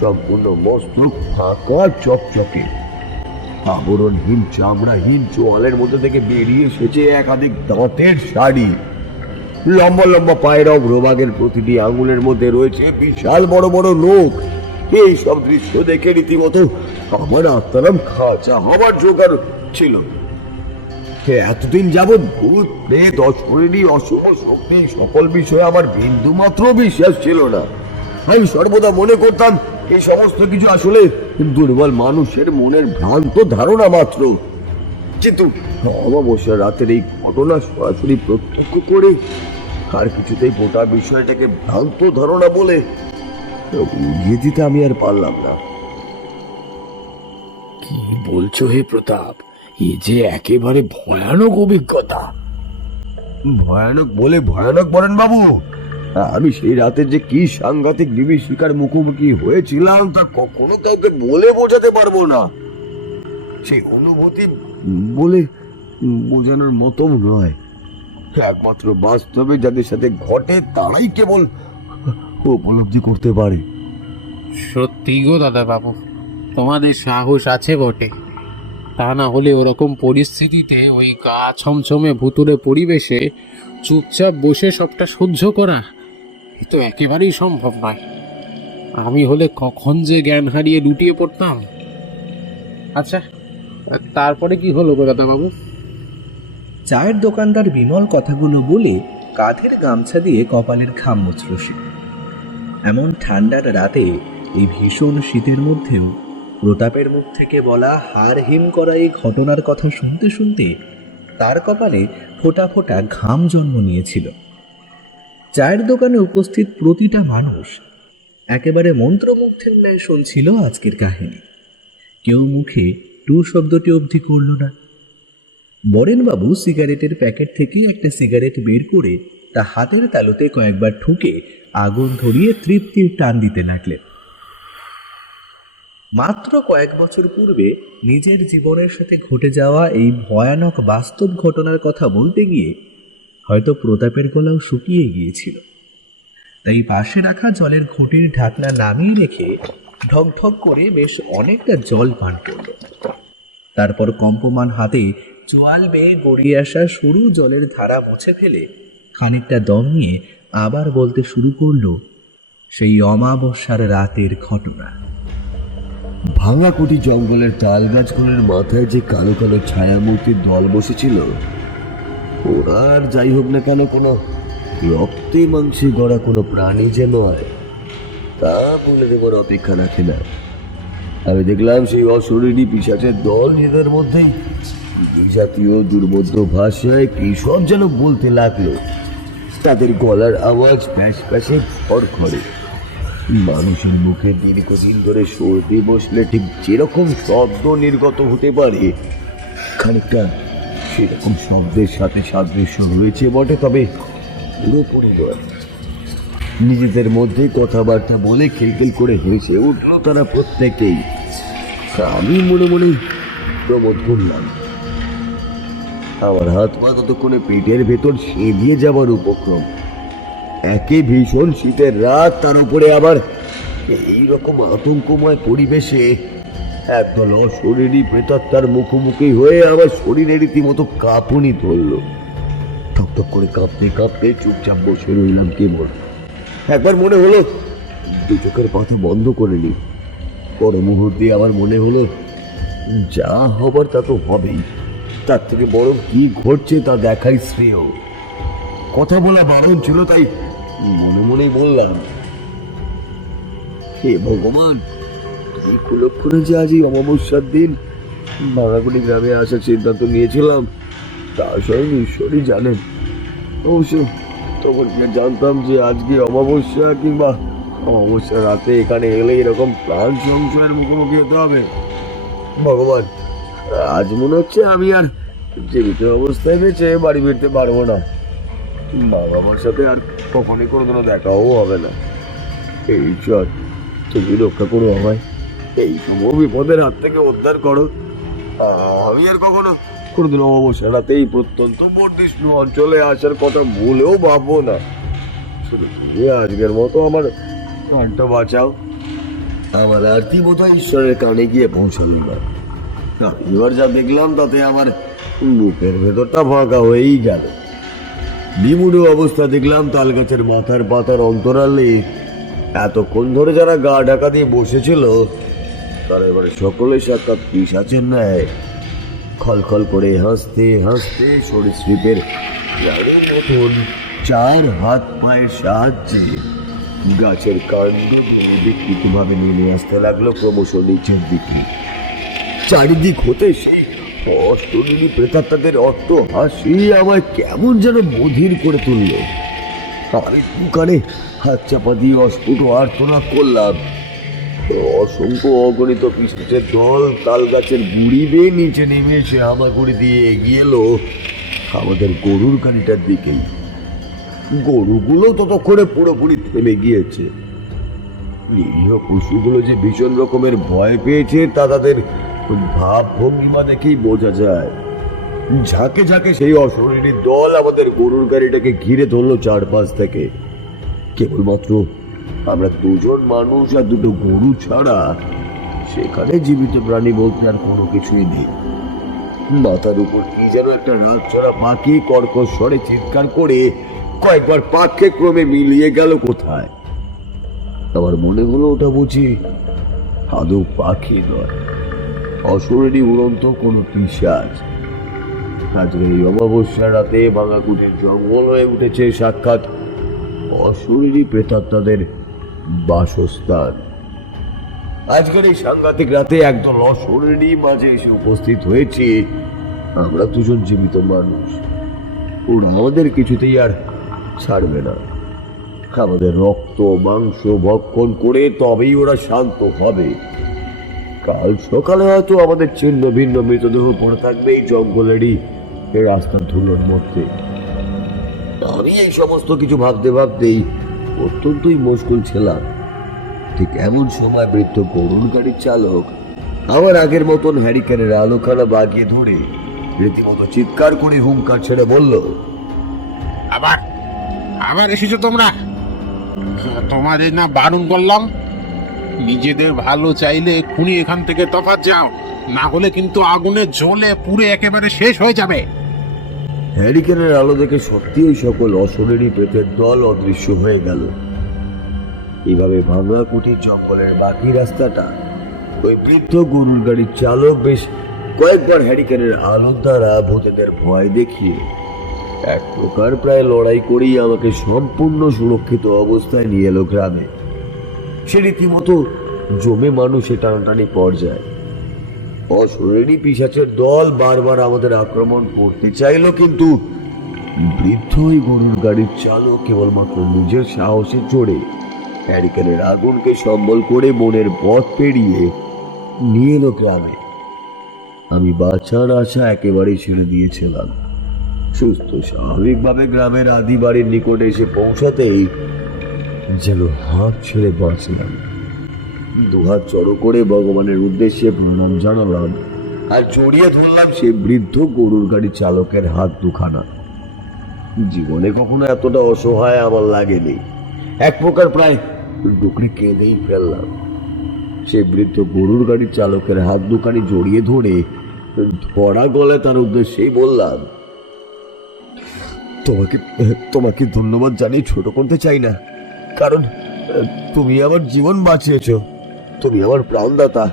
সম্পূর্ণ মস্তক ফাঁকা চকচকে। আবরণহীন চামড়াহীন চোয়ালের মধ্যে থেকে বেরিয়ে এসেছে একাধিক দাঁতের শাড়ি। লম্বা লম্বা পায়ের অগ্রভাগের প্রতিটি আঙুলের মধ্যে রয়েছে বিশাল বড় বড় নখ। এই সব দৃশ্য দেখে রীতিমতো আমার আত্মারাম খাঁচা হবার জোগাড় ছিল। এতদিন যাবৎ ভূত প্রেত অশরীরী অশুভ শক্তি সকল বিষয়ে আমার বিন্দু মাত্র বিশ্বাস ছিল না। আমি সর্বদা মনে করতাম এই সমস্ত কিছু আসলে দুর্বল মানুষের মনের ভ্রান্ত ধারণা মাত্র। কিন্তু অমাবস্যা রাতের এই ঘটনা সরাসরি প্রত্যক্ষ করে আর কিছুতেই গোটা বিষয়টাকে ভ্রান্ত ধারণা বলে উড়িয়ে দিতে আমি আর পারলাম না। কি বলছো হে প্রতাপ? এ যে একেবারে ভয়ানক অভিজ্ঞতা। ভয়ানক বলে ভয়ানক বলেন বাবু? আমি সেই রাতে যে কি সাংঘাতিক বিভীষিকার মুখোমুখি হয়েছিলাম তা কখনো কাউকে বলে বোঝাতে পারবো না। সেই অনুভূতি বলে বোঝানোর মতো নয়। একমাত্র বাস্তবে যাদের সাথে ঘটে তারাই কেবল উপলব্ধি করতে পারে। সত্যি গো দাদা বাবু, তোমাদের সাহস আছে বটে। তা না হলে ওরকম পরিস্থিতিতে ওই গা ছমছমে ভুতুড়ে পরিবেশে চুপচাপ বসে সবটা সহ্য করা এ তো একেবারেই সম্ভব নয়। আমি হলে কখন যে জ্ঞান হারিয়ে লুটিয়ে পড়তাম। আচ্ছা, তারপরে কি হলো গো দাদা বাবু? চায়ের দোকানদার বিমল কথাগুলো বলে কাঁধের গামছা দিয়ে কপালের ঘাম মুছল সে। এমন ঠান্ডার রাতে, এই ভীষণ শীতের মধ্যেও প্রতাপের মুখ থেকে বলা হাড় হিম করা এই ঘটনার কথা শুনতে শুনতে তার কপালে ফোঁটা ফোঁটা ঘাম জন্ম নিয়েছিল। চায়ের দোকানে উপস্থিত প্রতিটা মানুষ একেবারে মন্ত্রমুগ্ধের ন্যায় শুনছিল আজকের কাহিনী। কেউ মুখে টু শব্দটি অবধি করল না। বরেনবাবু সিগারেটের প্যাকেট থেকে একটা সিগারেট বের করে তা হাতের তালুতে কয়েকবার ঠুকে আগুন ধরিয়ে তৃপ্তির টান দিতে লাগলেন। মাত্র কয়েক বছর পূর্বে নিজের জীবনের সাথে ঘটে যাওয়া এই ভয়ানক বাস্তব ঘটনার কথা বলতে গিয়ে হয়তো প্রতাপের গলাও শুকিয়ে গিয়েছিল। তাই পাশে রাখা জলের ঘটির ঢাকনা নামিয়ে রেখে ঢকঢক করে বেশ অনেকটা জল পান করল। তারপর কম্পমান হাতে চোয়াল বেয়ে গড়িয়ে আসা সরু জলের ধারা মুছে ফেলে খানিকটা দম নিয়ে আবার বলতে শুরু করলো সেই অমাবস্যার রাতের ঘটনা। ভাঙা কুটি জঙ্গলের তাল গাছগুলোর মাথায় যে কালো কালো ছায়ামূর্তির দল বসেছিল, ওরা আর যাই হোক না কেন কোনো রক্তে মাংসে গড়া কোনো প্রাণী যে নয় তা বলে দেবার অপেক্ষা রাখে না। আমি দেখলাম সেই অশরীরী পিশাচের দল নিজেদের মধ্যেই জাতীয় দুর্বোধ্য ভাষায় কি সব যেন বলতে লাগলো। তাদের গলার আওয়াজ প্যাঁচ প্যাঁচে খড়খড়ে। মানুষের মুখে দীর্ঘদিন ধরে সর্দি বসলে ঠিক যেরকম শব্দ নির্গত হতে পারে, খানিকটা সেরকম শব্দের সাথে সাদৃশ্য রয়েছে বটে, তবে পুরোপুরি নয়। নিজেদের মধ্যে কথাবার্তা বলে খিলখিল করে হেসে উঠলো তারা প্রত্যেকেই। আমি মনে মনে প্রমোদ করলাম। আমার হাত পা ততক্ষণে পেটের ভেতর সেঁধিয়ে যাবার উপক্রম। একে ভীষণ শীতের রাত, তার উপরে আবার এইরকম আতঙ্কময় পরিবেশে একদল অশরীরী প্রেতাত্মার মুখোমুখি হয়ে আমার শরীরে রীতিমতো কাঁপুনি ধরল। ঠকঠক করে কাঁপতে কাঁপতে চুপচাপ বসে রইলাম। কেবল একবার মনে হলো দু চোখের পাতা বন্ধ করে নি। পর মুহূর্তে আমার মনে হলো যা হবার তা তো হবেই, তার থেকে বড় কি ঘটছে তা দেখাই শ্রেয়। কথা বলা বারণ ছিল, তাই মনে মনেই বললাম, হে ভগবান, কি কুলক্ষণে যে আজ এই অমাবস্যার দিন ভাঙাগুড়ি গ্রামে আসার সিদ্ধান্ত নিয়েছিলাম তা স্বয়ং ঈশ্বরই জানেন। অবশ্য তখন জানতাম যে আজকে অমাবস্যা কিংবা অমাবস্যা রাতে এখানে এলে এরকম প্রাণ সংশয়ের মুখোমুখি হতে হবে। ভগবান, আজ মনে হচ্ছে আমি আর জীবিত অবস্থায় বেঁচে বাড়ি ফিরতে পারবো না। বাবা মার সাথে আর কখনই কোনোদিনও দেখাও হবে না। এই ঈশ্বর, তুমি রক্ষা করো আমায়, এই সময় বিপদের হাত থেকে উদ্ধার করো। আমি আর কখনো কোনোদিন অমাবস্যা রাতে এই প্রত্যন্ত বর্ধিষ্ণু অঞ্চলে আসার কথা ভুলেও ভাববো না। শুধু তুমি আজকের মতো আমার প্রাণটা বাঁচাও। আমার আরতি বোধহয় ঈশ্বরের কানে গিয়ে পৌঁছালো না। এবার যা দেখলাম তাতে আমার বুকের ভেতরটা ফাঁকা হয়েই গেল। বিমূঢ় অবস্থা দেখলাম তাল গাছের মাথার পাতার অন্তরালে এতক্ষণ ধরে যারা গা ঢাকা দিয়ে বসেছিল তারা এবারে সকলে সাক্ষাৎ পিশাচের ন্যায় খলখল করে হাসতে হাসতে সরীসৃপের প্রাণীর মতন চার হাত পায়ের সাহায্যে গাছের কাণ্ড দিয়ে বিকৃতভাবে নেমে আসতে লাগলো ক্রমশ নিচের দিকে। চারিদিক হতে সেই অষ্টলীলী প্রেতাত্মাদের অট্ট হাসি আমায় কেমন যেন বধির করে তুলল। আমি দোকানে হাত চাপা দিয়ে অস্ফুট আর্তনাদ করলাম। অসংখ্য অগণিত পিসের দল তাল গাছের গুড়ি বেয়ে নিচে নেমে এসে হামাগুড়ি দিয়ে এগিয়ে এলো আমাদের গরুর গাড়িটার দিকেই। গরুগুলো ততক্ষণে পুরোপুরি থেমে গিয়েছে। নিরীহ পশুগুলো যে ভীষণ রকমের ভয় পেয়েছে তা তাদের ভাব ভঙ্গিমা দেখেই বোঝা যায়। ঝাঁকে ঝাঁকে সেই অশরীরী দল আমাদের গরুর গাড়িটাকে ঘিরে ধরলো চারপাশ থেকে। কেবলমাত্র আমরা দুজন মানুষ আর দুটো গরু ছাড়া সেখানে জীবিত প্রাণী বলতে আর কোনো কিছুই নেই। মাথার উপর কি যেন একটা রাত ছড়া পাখি কর্কশ স্বরে চিৎকার করে কয়েকবার পাখে ক্রমে মিলিয়ে গেল কোথায়। আমার মনে হলো ওটা বুঝি আদৌ পাখি নয়, অশরীরী উড়ন্ত কোনো পিশাচ। আজকে এই অমাবস্যার রাতে ভাঙাকুটির জঙ্গল হয়ে উঠেছে সাক্ষাৎ অশরীরী প্রেতাত্মাদের বাসস্থান। আজকের এই সাংঘাতিক রাতে একদল অশরীরী মাঝে এসে উপস্থিত হয়েছে আমরা দুজন জীবিত মানুষ। ওরা আমাদের কিছুতেই আর ছাড়বে না। আমাদের রক্ত মাংস ভক্ষণ করে তবেই ওরা শান্ত হবে। কাল সকালে হয়তো আমাদের ছিন্ন ভিন্ন মৃতদেহ পড়ে থাকবে এই জঙ্গলেরই এই রাস্তার ধুলোর মধ্যে। আমি এই সমস্ত কিছু ভাবতে ভাবতেই অত্যন্তই মুশকিল ছিলাম। ঠিক এমন সময় বৃদ্ধ গরুর গাড়ির চালক আমার আগের মতন হ্যারিকেনের আলোখানা বাগিয়ে ধরে রীতিমতো চিৎকার করে হুঙ্কার ছেড়ে বলল, আবার আবার এসেছো তোমরা? তোমাদের না বারণ করলাম? নিজেদের ভালো চাইলে এক্ষুনি এখান থেকে তফাৎ যাও, না হলে কিন্তু আগুনে জ্বলে পুড়ে একেবারে শেষ হয়ে যাবে। হ্যারিকেনের আলো দেখে সত্যি ওই সকল অশরীরী প্রেতের দল অদৃশ্য হয়ে গেল। এইভাবে ভাঙা কুটির জঙ্গলের বাকি রাস্তাটা ওই বৃদ্ধ গরুর গাড়ির চালক বেশ কয়েকবার হ্যারিকেনের আলোর দ্বারা ভূতেদের ভয় দেখিয়ে এক প্রকার প্রায় লড়াই করেই আমাকে সম্পূর্ণ সুরক্ষিত অবস্থায় নিয়ে এলো গ্রামে। সে রীতিমতো জমে মানুষে টানাটানি পর্যায়ে। অশরীরী পিশাচের দল বারবার আমাদের আক্রমণ করতে চাইল, কিন্তু বৃদ্ধ ওই গরুর গাড়ির চালক কেবলমাত্র নিজের সাহসে চড়ে হ্যারিকেনের আগুনকে সম্বল করে বনের পথ পেরিয়ে নিয়ে এলো গ্রামে। আমি বাঁচার আশা একেবারেই ছেড়ে দিয়েছিলাম। সুস্থ স্বাভাবিকভাবে গ্রামের আদি বাড়ির নিকটে এসে পৌঁছাতেই যেন হাত ছেড়ে বাঁচলাম। দুহাত জড়ো করে ভগবানের উদ্দেশ্যে প্রণাম জানালাম আর জড়িয়ে ধরলাম সে বৃদ্ধ গরুর গাড়ি চালকের হাত দুখানা। জীবনে কখনো এতটা অসহায় আমার লাগেনি। এক প্রকার প্রায় ডুকরে কেঁদেই ফেললাম। সে বৃদ্ধ গরুর গাড়ির চালকের হাত দুখানি জড়িয়ে ধরে ধরা গলে তার উদ্দেশ্যেই বললাম, তোমাকে তোমাকে ধন্যবাদ জানিয়ে ছোট করতে চাই না, কারণ তুমি আমার জীবন বাঁচিয়েছ। তুমি আমার প্রাণদাতা।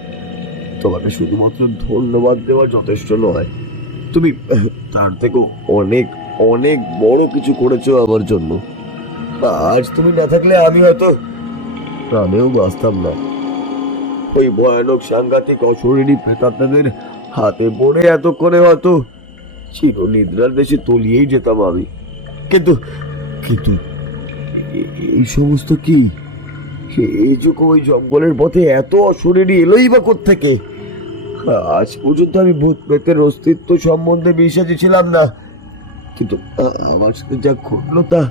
তোমাকে শুধুমাত্র ধন্যবাদ দেওয়া যথেষ্ট নয়, তুমি তার থেকেও অনেক অনেক বড় কিছু করেছো আমার জন্য। আজ তুমি না থাকলে আমি হয়তো প্রাণেও বাঁচতাম না। ওই ভয়ানক সাংঘাতিক অশরীরী প্রেতাত্মাদের হাতে পড়ে এতক্ষণে হয়তো চিরনিদ্রার দেশে তলিয়েই যেতাম আমি। কিন্তু কিন্তু এই সমস্ত কি? এই যুগ ওই জঙ্গলের পথে এত অশরীরী এলোই বা কোত্থেকে? আজ পর্যন্ত আমি ভূত প্রেতের অস্তিত্ব সম্বন্ধে বিশ্বাসী ছিলাম না, কিন্তু আমার সাথে যা ঘটলো তা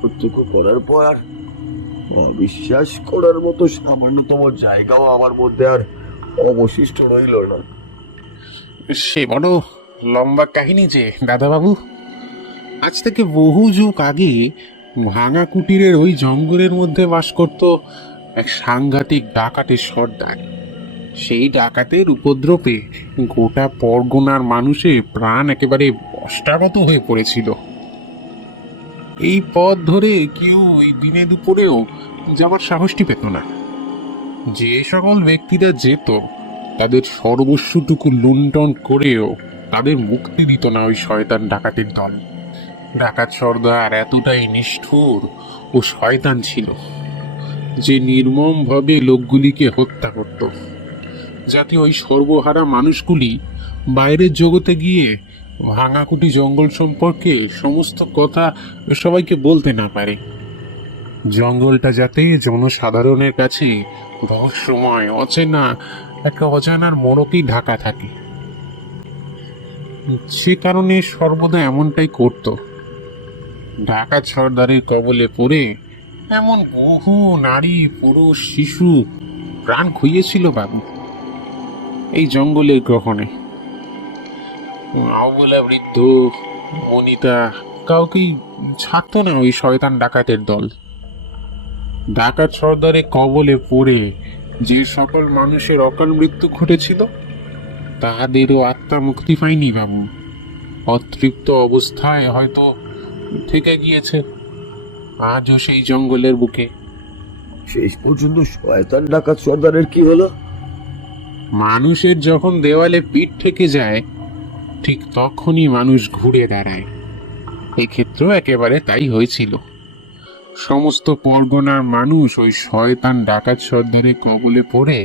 প্রত্যক্ষ করার পর আর অবিশ্বাস করার মতো সামান্যতম জায়গাও আমার মধ্যে আর অবশিষ্ট রইল না। সে বড় লম্বা কাহিনী যে দাদাবাবু। আজ থেকে বহু যুগ আগে ভাঙা কুটিরের ওই জঙ্গলের মধ্যে বাস করত এক সাংঘাতিক ডাকাতের সর্দার। সেই ডাকাতের উপদ্রবে গোটা পরগনার মানুষের প্রাণ একেবারে অষ্টাগত হয়ে পড়েছিল। এই পথ ধরে কেউ এই দিনে দুপুরেও যাবার সাহসটি পেত না। যে সকল ব্যক্তিরা যেত তাদের সর্বস্বটুকু লুণ্ঠন করেও তাদের মুক্তি দিত না ওই শয়তান ডাকাতের দল। ডাকাত সর্দার এতটাই নিষ্ঠুর ও শয়তান ছিল যে নির্মমভাবে লোকগুলিকে হত্যা করত, যাতে ওই সর্বহারা মানুষগুলি বাইরের জগতে গিয়ে ভাঙাকুটি জঙ্গল সম্পর্কে সমস্ত কথা সবাইকে বলতে না পারে। জঙ্গলটা যাতে জনসাধারণের কাছে রহস্যময়, অচেনা, একটা অজানার মোড়কেই ঢাকা থাকে, সে কারণে সর্বদা এমনটাই করত। ডাকাত সর্দারের কবলে পড়ে এমন বহু নারী, পুরুষ, শিশু প্রাণ খুইয়েছিল বাবু এই জঙ্গলের গ্রহণে। অবলা বৃদ্ধ বনিতা কাউকেই ছাড়ত না ওই শয়তান ডাকাতের দল। ডাকাত সর্দারের কবলে পড়ে যে সকল মানুষের অকাল মৃত্যু ঘটেছিল তাদেরও আত্মা মুক্তি পায়নি বাবু, অতৃপ্ত অবস্থায় হয়তো থেকে গিয়েছে আজও সেই জঙ্গলের বুকে। শেষ পর্যন্ত শয়তান ডাকাত সর্দারের কি হলো? মানুষের যখন দেওয়ালে পিঠ থেকে যায় ঠিক তখনই মানুষ ঘুরে দাঁড়ায়। এক্ষেত্রেও একেবারে তাই হয়েছিল। সমস্ত পরগনার মানুষ ওই শয়তান ডাকাত সর্দারের কবলে পড়ে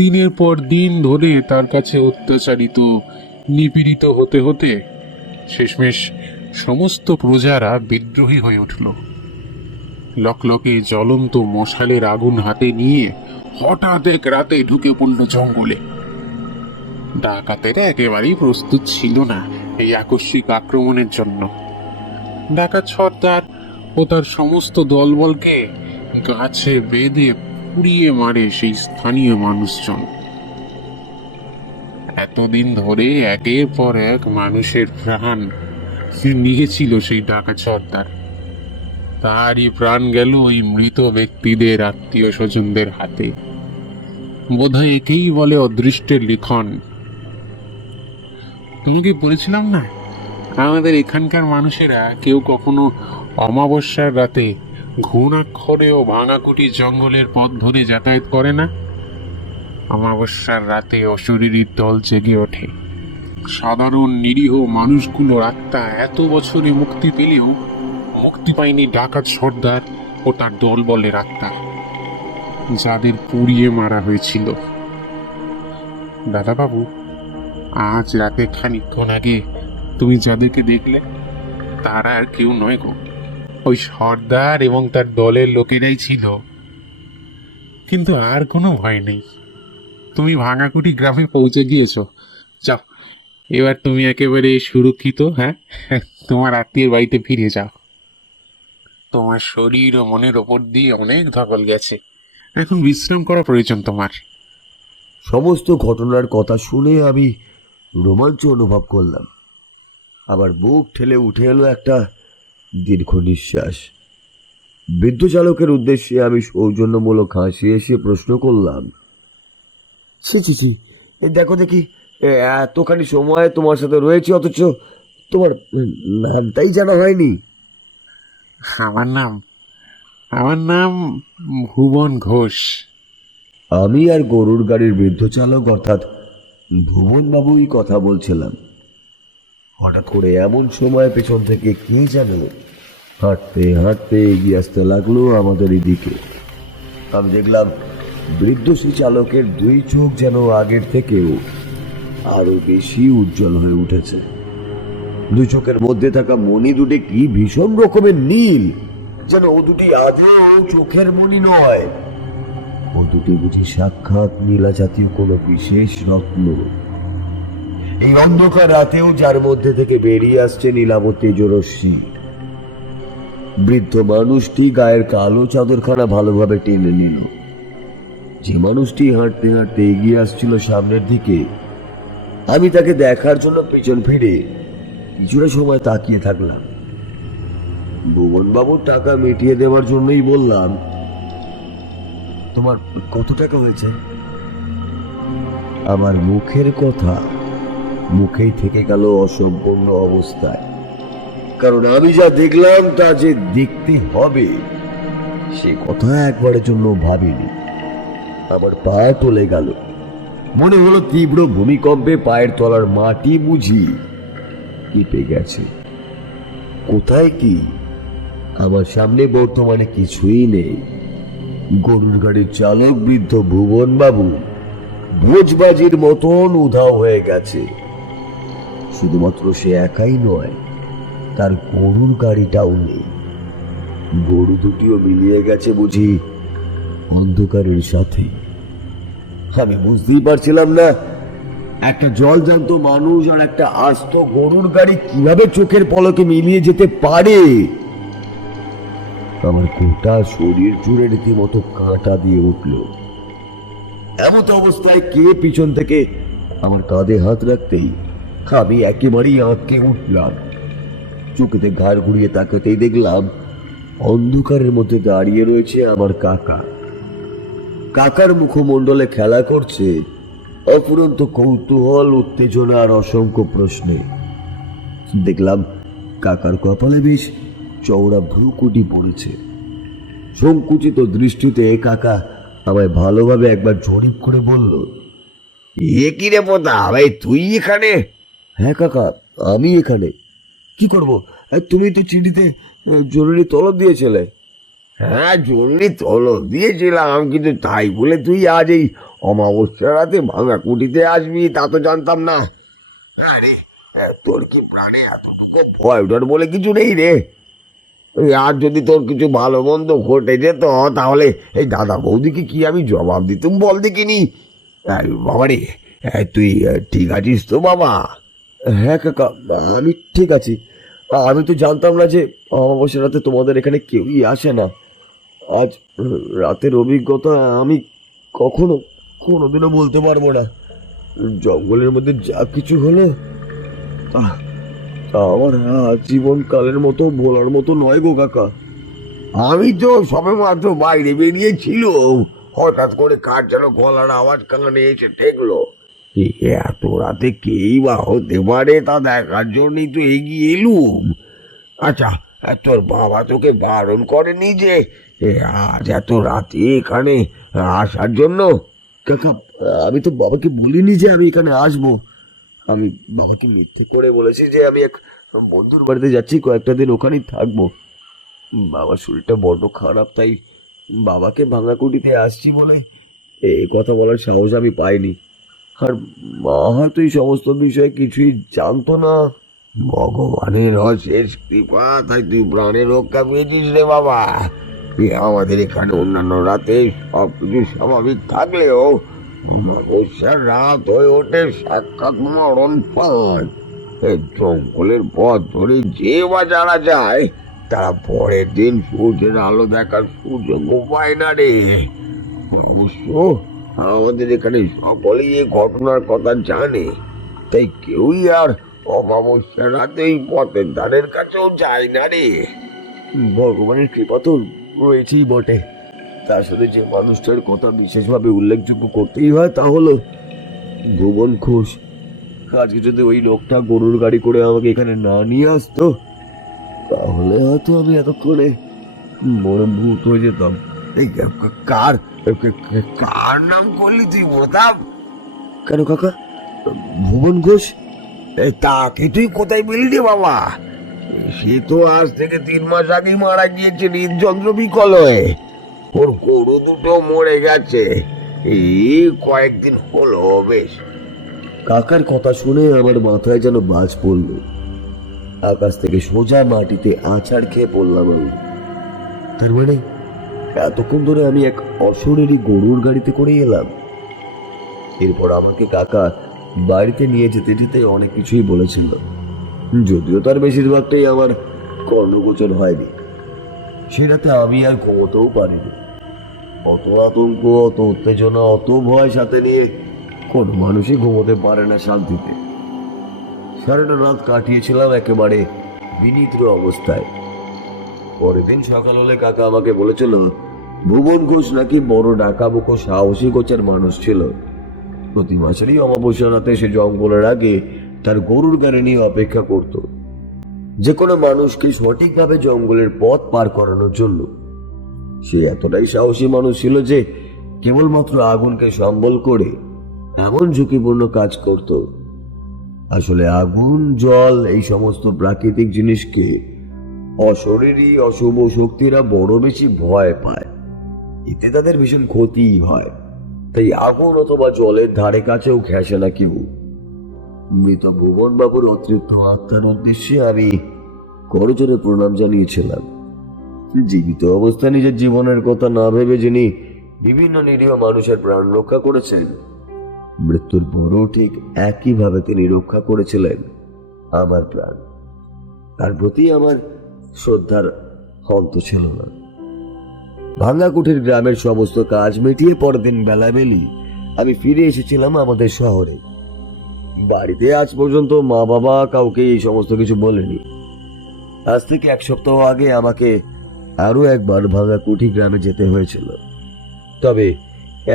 দিনের পর দিন ধরে তার কাছে অত্যাচারিত, নিপীড়িত হতে হতে শেষমেশ সমস্ত প্রজারা বিদ্রোহী হয়ে উঠল। লকলকে জ্বলন্ত মশালের আগুন হাতে নিয়ে হঠাৎ এক রাতে ঢুকে পড়ল জঙ্গলে। ডাকাতেরা একেবারেই প্রস্তুত ছিল না এই আকস্মিক আক্রমণের জন্য। ডাকাত সর্দার ও তার সমস্ত দলবলকে গাছে বেঁধে পুড়িয়ে মারে সেই স্থানীয় মানুষজন। এতদিন ধরে একের পর এক মানুষের প্রাণ নিয়েছিল সেই ডাকাত সর্দার, তারই প্রাণ গেল ওই মৃত ব্যক্তিদের আত্মীয় স্বজনদের হাতে। বোধহয় একেই বলে অদৃষ্টের লিখন। তোমাকে বলেছিলাম না আমাদের এখানকার মানুষেরা কেউ কখনো অমাবস্যার রাতে ঘুণাক্ষরে ও ভাঙাকুটি জঙ্গলের পথ ধরে যাতায়াত করে না। অমাবস্যার রাতে অশরীরীর দল জেগে ওঠে। সাধারণ নিরীহ মানুষগুলোর আত্মা এত বছরে মুক্তি পেলেও মুক্তি পায়নি ডাকাত সর্দার ও তার দলবলের আত্মা, যাদের পুড়িয়ে মারা হয়েছিল। দাদাবাবু, আজ রাতে খানিকক্ষণ আগে তুমি যাদেরকে দেখলে তারা আর কেউ নয় গো, ওই সর্দার এবং তার দলের লোকেরাই ছিল। কিন্তু আর কোনো ভয় নেই, তুমি ভাঙাকুটি গ্রামে পৌঁছে গিয়েছো। যাও, এবার তুমি একেবারে সুরক্ষিত। হ্যাঁ, তোমার আত্মীয়ের বাড়িতে ফিরে যাও। তোমার শরীর ও মনের ওপর দিয়ে অনেক ধকল গেছে, এখন বিশ্রাম করা প্রয়োজন তোমার। সমস্ত ঘটনার কথা শুনে আমি রোমাঞ্চ অনুভব করলাম। আবার বুক ঠেলে উঠে এলো একটা দীর্ঘ নিঃশ্বাস। বৃদ্ধ চালকের উদ্দেশ্যে আমি সৌজন্যমূলক হাসি এসে প্রশ্ন করলাম, ছি ছি ছি, দেখো দেখি, এতখানি সময় তোমার সাথে রয়েছে অথচ তোমার নামটাই জানা হয়নি। আমার নাম ভুবন ঘোষ। আমি আর গরুর গাড়ির বৃদ্ধ চালক অর্থাৎ ভুবন বাবুই কথা বলছিলাম। হঠাৎ করে এমন সময় পেছন থেকে কে যেন হাঁটতে হাঁটতে এগিয়ে আসতে লাগলো আমাদের দিকে। আমি দেখলাম বৃদ্ধ শ্রী চালকের দুই চোখ যেন আগের থেকেও আরো বেশি উজ্জ্বল হয়ে উঠেছে। দুই চোখের মধ্যে থাকা মণি দুটি কি ভীষণ রকমের নীল, যেন ও দুটি আদৌ চোখের মণি নয়, ও দুটি বুঝি সাক্ষাৎ নীলা জাতীয় কোনো বিশেষ রত্ন। এই অন্ধকার রাতেও যার মধ্যে থেকে বেরিয়ে আসছে নীলাবতী তেজরশ্মি। বৃদ্ধ মানুষটি গায়ের কালো চাদরখানা ভালোভাবে টেনে নিল। যে মানুষটি হাঁটতে হাঁটতে এগিয়ে আসছিল সামনের দিকে, আমি তাকে দেখার জন্য পিছন ফিরে কিছুটা সময় তাকিয়ে থাকলাম। ভুবনবাবুর টাকা মিটিয়ে দেওয়ার জন্যই বললাম, তোমার কত টাকা হয়েছে? আমার মুখের কথা মুখেই থেকে গেল অসম্পূর্ণ অবস্থায়, কারণ আমি যা দেখলাম তা যে দেখতে হবে সে কথা একবারের জন্য ভাবিনি। আমার পা টলে গেল, মনে হলো তীব্র ভূমিকম্পে পায়ের তলার মাটি বুঝি কেঁপে গেছে। কোথায় কি? আমার সামনে বর্তমানে কিছুই নেই। গরুর গাড়ির চালক বৃদ্ধ ভুবন বাবু ভোজবাজির মতন উধাও হয়ে গেছে। শুধুমাত্র সে একাই নয়, তার গরুর গাড়িটাও নেই। গরু দুটিও মিলিয়ে গেছে বুঝি অন্ধকারের সাথে। আমি বুঝতেই পারছিলাম না একটা জলজান্ত মানুষ আর একটা আস্ত গরুর গাড়ি কিভাবে চোখের পলকে মিলিয়ে যেতে পারে। আমার গোটা শরীর জুড়ে রীতিমতো কাঁটা দিয়ে উঠল। এমন অবস্থায় কে পিছন থেকে আমার কাঁধে হাত রাখতেই আমি একেবারেই আঁতকে উঠলাম। চোখেতে ঘাড় ঘুরিয়ে তাকাতেই দেখলাম অন্ধকারের মধ্যে দাঁড়িয়ে রয়েছে আমার কাকা। কাকার মুখমণ্ডলে খেলা করছে অফুরন্ত কৌতূহল, উত্তেজনা আর অসংখ্য প্রশ্নে। দেখলাম কাকার কপালে বেশ চওড়া ভ্রুকুটি পড়েছে। সংকুচিত দৃষ্টিতে কাকা আমায় ভালোভাবে একবার জরিপ করে বলল, এ কি রে পোতা, ভাই তুই এখানে? হ্যাঁ কাকা, আমি এখানে। কি করব? তুমি তো চিঠিতে জরুরি তলব দিয়েছিলে। হ্যাঁ, জরুরি তলব দিয়েছিলাম, কিন্তু তাই বলে তুই আজ এই অমাবস্যা রাতে ভাঙা কুটিতে আসবি তা তো জানতাম না। আরে তোর কি প্রাণে এতটুকু ভয় ডর বলে কিছু নেই রে? আর যদি তোর কিছু ভালো মন্দ ঘটে যেত তাহলে এই দাদা বৌদিকে কি আমি জবাব দিতুম বল দেখিনি? বাবা রে, তুই ঠিক আছিস তো বাবা? হ্যাঁ কাকা, আমি ঠিক আছি। আমি তো জানতাম না যে অমাবস্যা রাতে তোমাদের এখানে কেউই আসে না। আজ রাতের অভিজ্ঞতা আমি কোনোদিনও বলতে পারবো না। জঙ্গলের মধ্যে যা কিছু হলো তা তা আমার জীবনকালের মতো বলার মতো নয় গো কাকা। আমি তো সবে মাত্র বাইরে বেরিয়েছিল, হঠাৎ করে কার যেন গলার আওয়াজ কানে এসে ঠেকলো। এত রাতে কেই বা হতে পারে তা দেখার জন্যই তো এগিয়ে এলুম। আচ্ছা, তোর বাবা তোকে বারণ করেনি যে আজ এত রাতে এখানে আসার জন্য? কাকা, আমি তো বাবাকে বলিনি যে আমি এখানে আসবো। আমি বাবাকে মিথ্যে করে বলেছি যে আমি এক বন্ধুর বাড়িতে যাচ্ছি, কয়েকটা দিন ওখানেই থাকবো। বাবার শরীরটা বড্ড খারাপ, তাই বাবাকে ভাঙা কুটিতে আসছি বলে এই কথা বলার সাহস আমি পাইনি। আর মা হয়তো এই সমস্ত বিষয়ে কিছুই জানতো না। ভগবানের অশেষ কৃপা, তাই তুই প্রাণের রক্ষা পেয়েছিস রে বাবা। আমাদের এখানে অন্যান্য রাতে সব কিছু স্বাভাবিক থাকলেও অমাবস্যার রাত হয়ে ওঠে সাক্ষাৎ মরণ পান। এই জঙ্গলের পথ ধরে যে বা যারা যায় তারা পরের দিন সূর্যের আলো দেখার সুযোগ পায় না রে। অবশ্য আমাদের এখানে সকলেই এই ঘটনার কথা জানে, তাই কেউই আর অমাবস্যা রাতে এই পথের ধারের কাছেও যায় না রে। ভগবানের কৃপা তো রয়েছেই বটে। তার সাথে যে মানুষটার কথা বিশেষভাবে উল্লেখযোগ্য করতেই হয় তা হলো ভুবন ঘোষ। আজকে যদি ওই লোকটা গরুর গাড়ি করে আমাকে এখানে না নিয়ে আসতো তাহলে হয়তো আমি এতক্ষণে মনে ভূত হয়ে যেতাম। এই কার কার নাম করলি তুই প্রতাপ? কেন কাকা, ভুবন ঘোষ? তাকে তুই কোথায় পেলি রে বাবা? সে তো আজ থেকে 3 মাস আগে মারা গিয়েছে হৃদযন্ত্র বিকল হয়ে। ওর গরু দুটো মরে গেছে, এই কয়েকদিন হলো বেশ। কাকার কথা শুনে আমার মাথায় যেন বাজ পড়ল। আকাশ থেকে সোজা মাটিতে আছাড় খেয়ে পড়লাম আমি। তার মানে এতক্ষণ ধরে আমি এক অশরীরী গরুর গাড়িতে করেই এলাম। এরপর আমাকে কাকা বাড়িতে নিয়ে যেতে যেতে অনেক কিছুই বলেছিল, যদিও তার বেশিরভাগটাই আমার কর্ণগোচর হয়নি। সে রাতে আমি আর ঘুমোতেও পারিনি। অত আতঙ্ক, অত উত্তেজনা, অত ভয় সাথে নিয়ে কোন মানুষই ঘুমোতে পারে না শান্তিতে। সারাটা রাত কাটিয়েছিলাম একেবারে বিনিদ্র অবস্থায়। পরের দিন সকাল হলে কাকা আমাকে বলেছিল ভুবন ঘোষ নাকি বড় ডাকাবুকো সাহসী গোছের মানুষ ছিল। প্রতি মাসেরই অমাবস্যা রাতে সে জঙ্গলের আগে তার গরুর গাড়ি নিয়ে অপেক্ষা করত, যে কোনো মানুষকে সঠিকভাবে জঙ্গলের পথ পার করানোর জন্য। সে এতটাই সাহসী মানুষ ছিল যে কেবলমাত্র আগুনকে সম্বল করে এমন ঝুঁকিপূর্ণ কাজ করত। আসলে আগুন, জল, এই সমস্ত প্রাকৃতিক জিনিসকে অশরীরী অশুভ শক্তিরা বড় বেশি ভয় পায়। এতে তাদের ভীষণ ক্ষতিই হয়। তাই আগুন অথবা জলের ধারে কাছেও ঘেঁষে না কেউ। মৃত ভুবন বাবুর অতৃপ্ত আত্মার উদ্দেশ্যে আমি করজোরে প্রণাম জানিয়েছিলাম। জীবিত অবস্থায় নিজের জীবনের কথা না ভেবে যিনি বিভিন্ন নিরীহ মানুষের প্রাণ রক্ষা করেছেন, মৃত্যুর পরও ঠিক একইভাবে তিনি রক্ষা করেছিলেন আমার প্রাণ। তার প্রতি আমার শ্রদ্ধার অন্ত ছিল না। ভাঙ্গাকুঠির গ্রামের সমস্ত কাজ মিটিয়ে পরদিন বেলাবেলি আমি ফিরে এসেছিলাম আমাদের শহরে। বাড়িতে আজ পর্যন্ত মা বাবা কাউকে এই সমস্ত কিছু বলেনি। আজ থেকে 1 সপ্তাহ আগে আমাকে আরো একবার ভাঙ্গাকুঠি গ্রামে যেতে হয়েছিল। তবে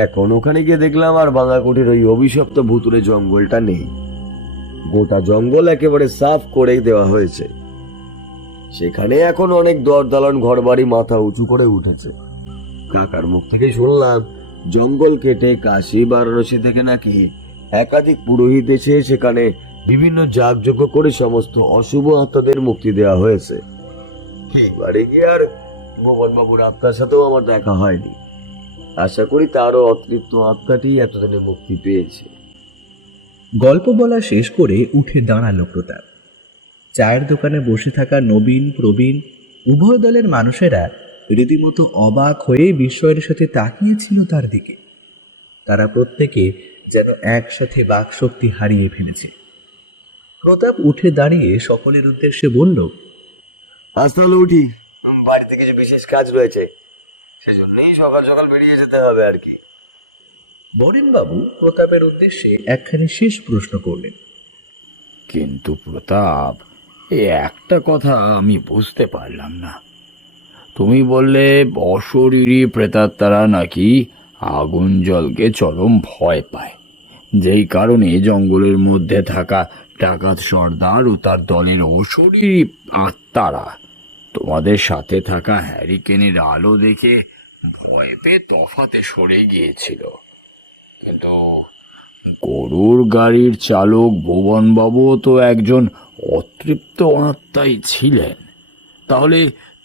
এখন ওখানে গিয়ে দেখলাম আর ভাঙ্গাকুঠির ওই অভিশপ্ত ভুতুরে জঙ্গলটা নেই। গোটা জঙ্গল একেবারে সাফ করে দেওয়া হয়েছে। সেখানে এখন অনেক দরদালান ঘরবাড়ি মাথা উঁচু করে উঠেছে। কাকার মুখ থেকে শুনলাম জঙ্গল কেটে কাশী বারাণসী থেকে নাকি একাধিক পুরোহিত এসে সেখানে বিভিন্ন যাগযজ্ঞ করে সমস্ত অশুভ আত্মাদের মুক্তি দেওয়া হয়েছে। এবারে গিয়ে আর ভুবন বাবুর আত্মার সাথেও আমার দেখা হয়নি। আশা করি তারও অতৃপ্ত আত্মাটি এতদিনে মুক্তি পেয়েছে। গল্প বলা শেষ করে উঠে দাঁড়ালো প্রতাপ। চায়ের দোকানে বসে থাকা নবীন প্রবীণ উভয় দলের মানুষেরা রীতিমতো অবাক হয়ে বিস্ময়ের সাথে তাকিয়েছিল তার দিকে। তারা প্রত্যেকে যেন একসাথে বাকশক্তি হারিয়ে ফেলেছে। প্রতাপ উঠে দাঁড়িয়ে সকলের উদ্দেশ্যে বলল, আজ তাহলে উঠি, বাড়িতে কিছু বিশেষ কাজ রয়েছে, সেজন্যই সকাল সকাল বেরিয়ে যেতে হবে আর কি। বরেনবাবু প্রতাপের উদ্দেশ্যে একখানি শেষ প্রশ্ন করলেন। কিন্তু প্রতাপ, এই একটা কথা আমি বুঝতে পারলাম না। তুমি বললে অশরীরী প্রেতাত্মারা নাকি আগুন জলকে চরম ভয় পায়, যেই কারণে জঙ্গলের মধ্যে থাকা ডাকাত সর্দার ও তার দলের অশরীরী আত্মারা তোমাদের সাথে থাকা হ্যারিকেনের আলো দেখে ভয় পেয়ে তফাতে সরে গিয়েছিল। কিন্তু গরুর গাড়ির চালক ভুবনবাবুও তো একজন অতৃপ্ত আত্মাই ছিলেন। তাহলে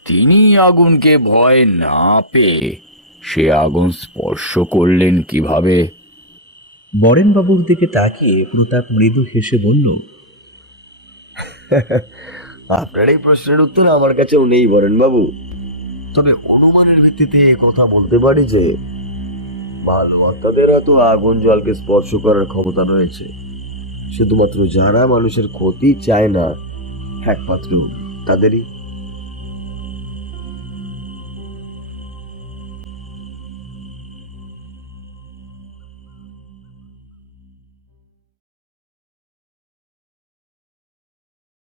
তিনি আগুনকে ভয় না পেয়ে সে আগুন স্পর্শ করলেন কিভাবে? বরেনবাবুর দিকে তাকিয়ে প্রতাপ মৃদু হেসে বলল, আপনার এই প্রশ্নের উত্তর আমার কাছেও নেই বরেনবাবু। তবে অনুমানের ভিত্তিতে কথা বলতে পারি যে ভালো আত্মাদের তো আগুন জলকে স্পর্শ করার ক্ষমতা রয়েছে। শুধুমাত্র যারা মানুষের ক্ষতি চায় না, একমাত্র তাদেরই।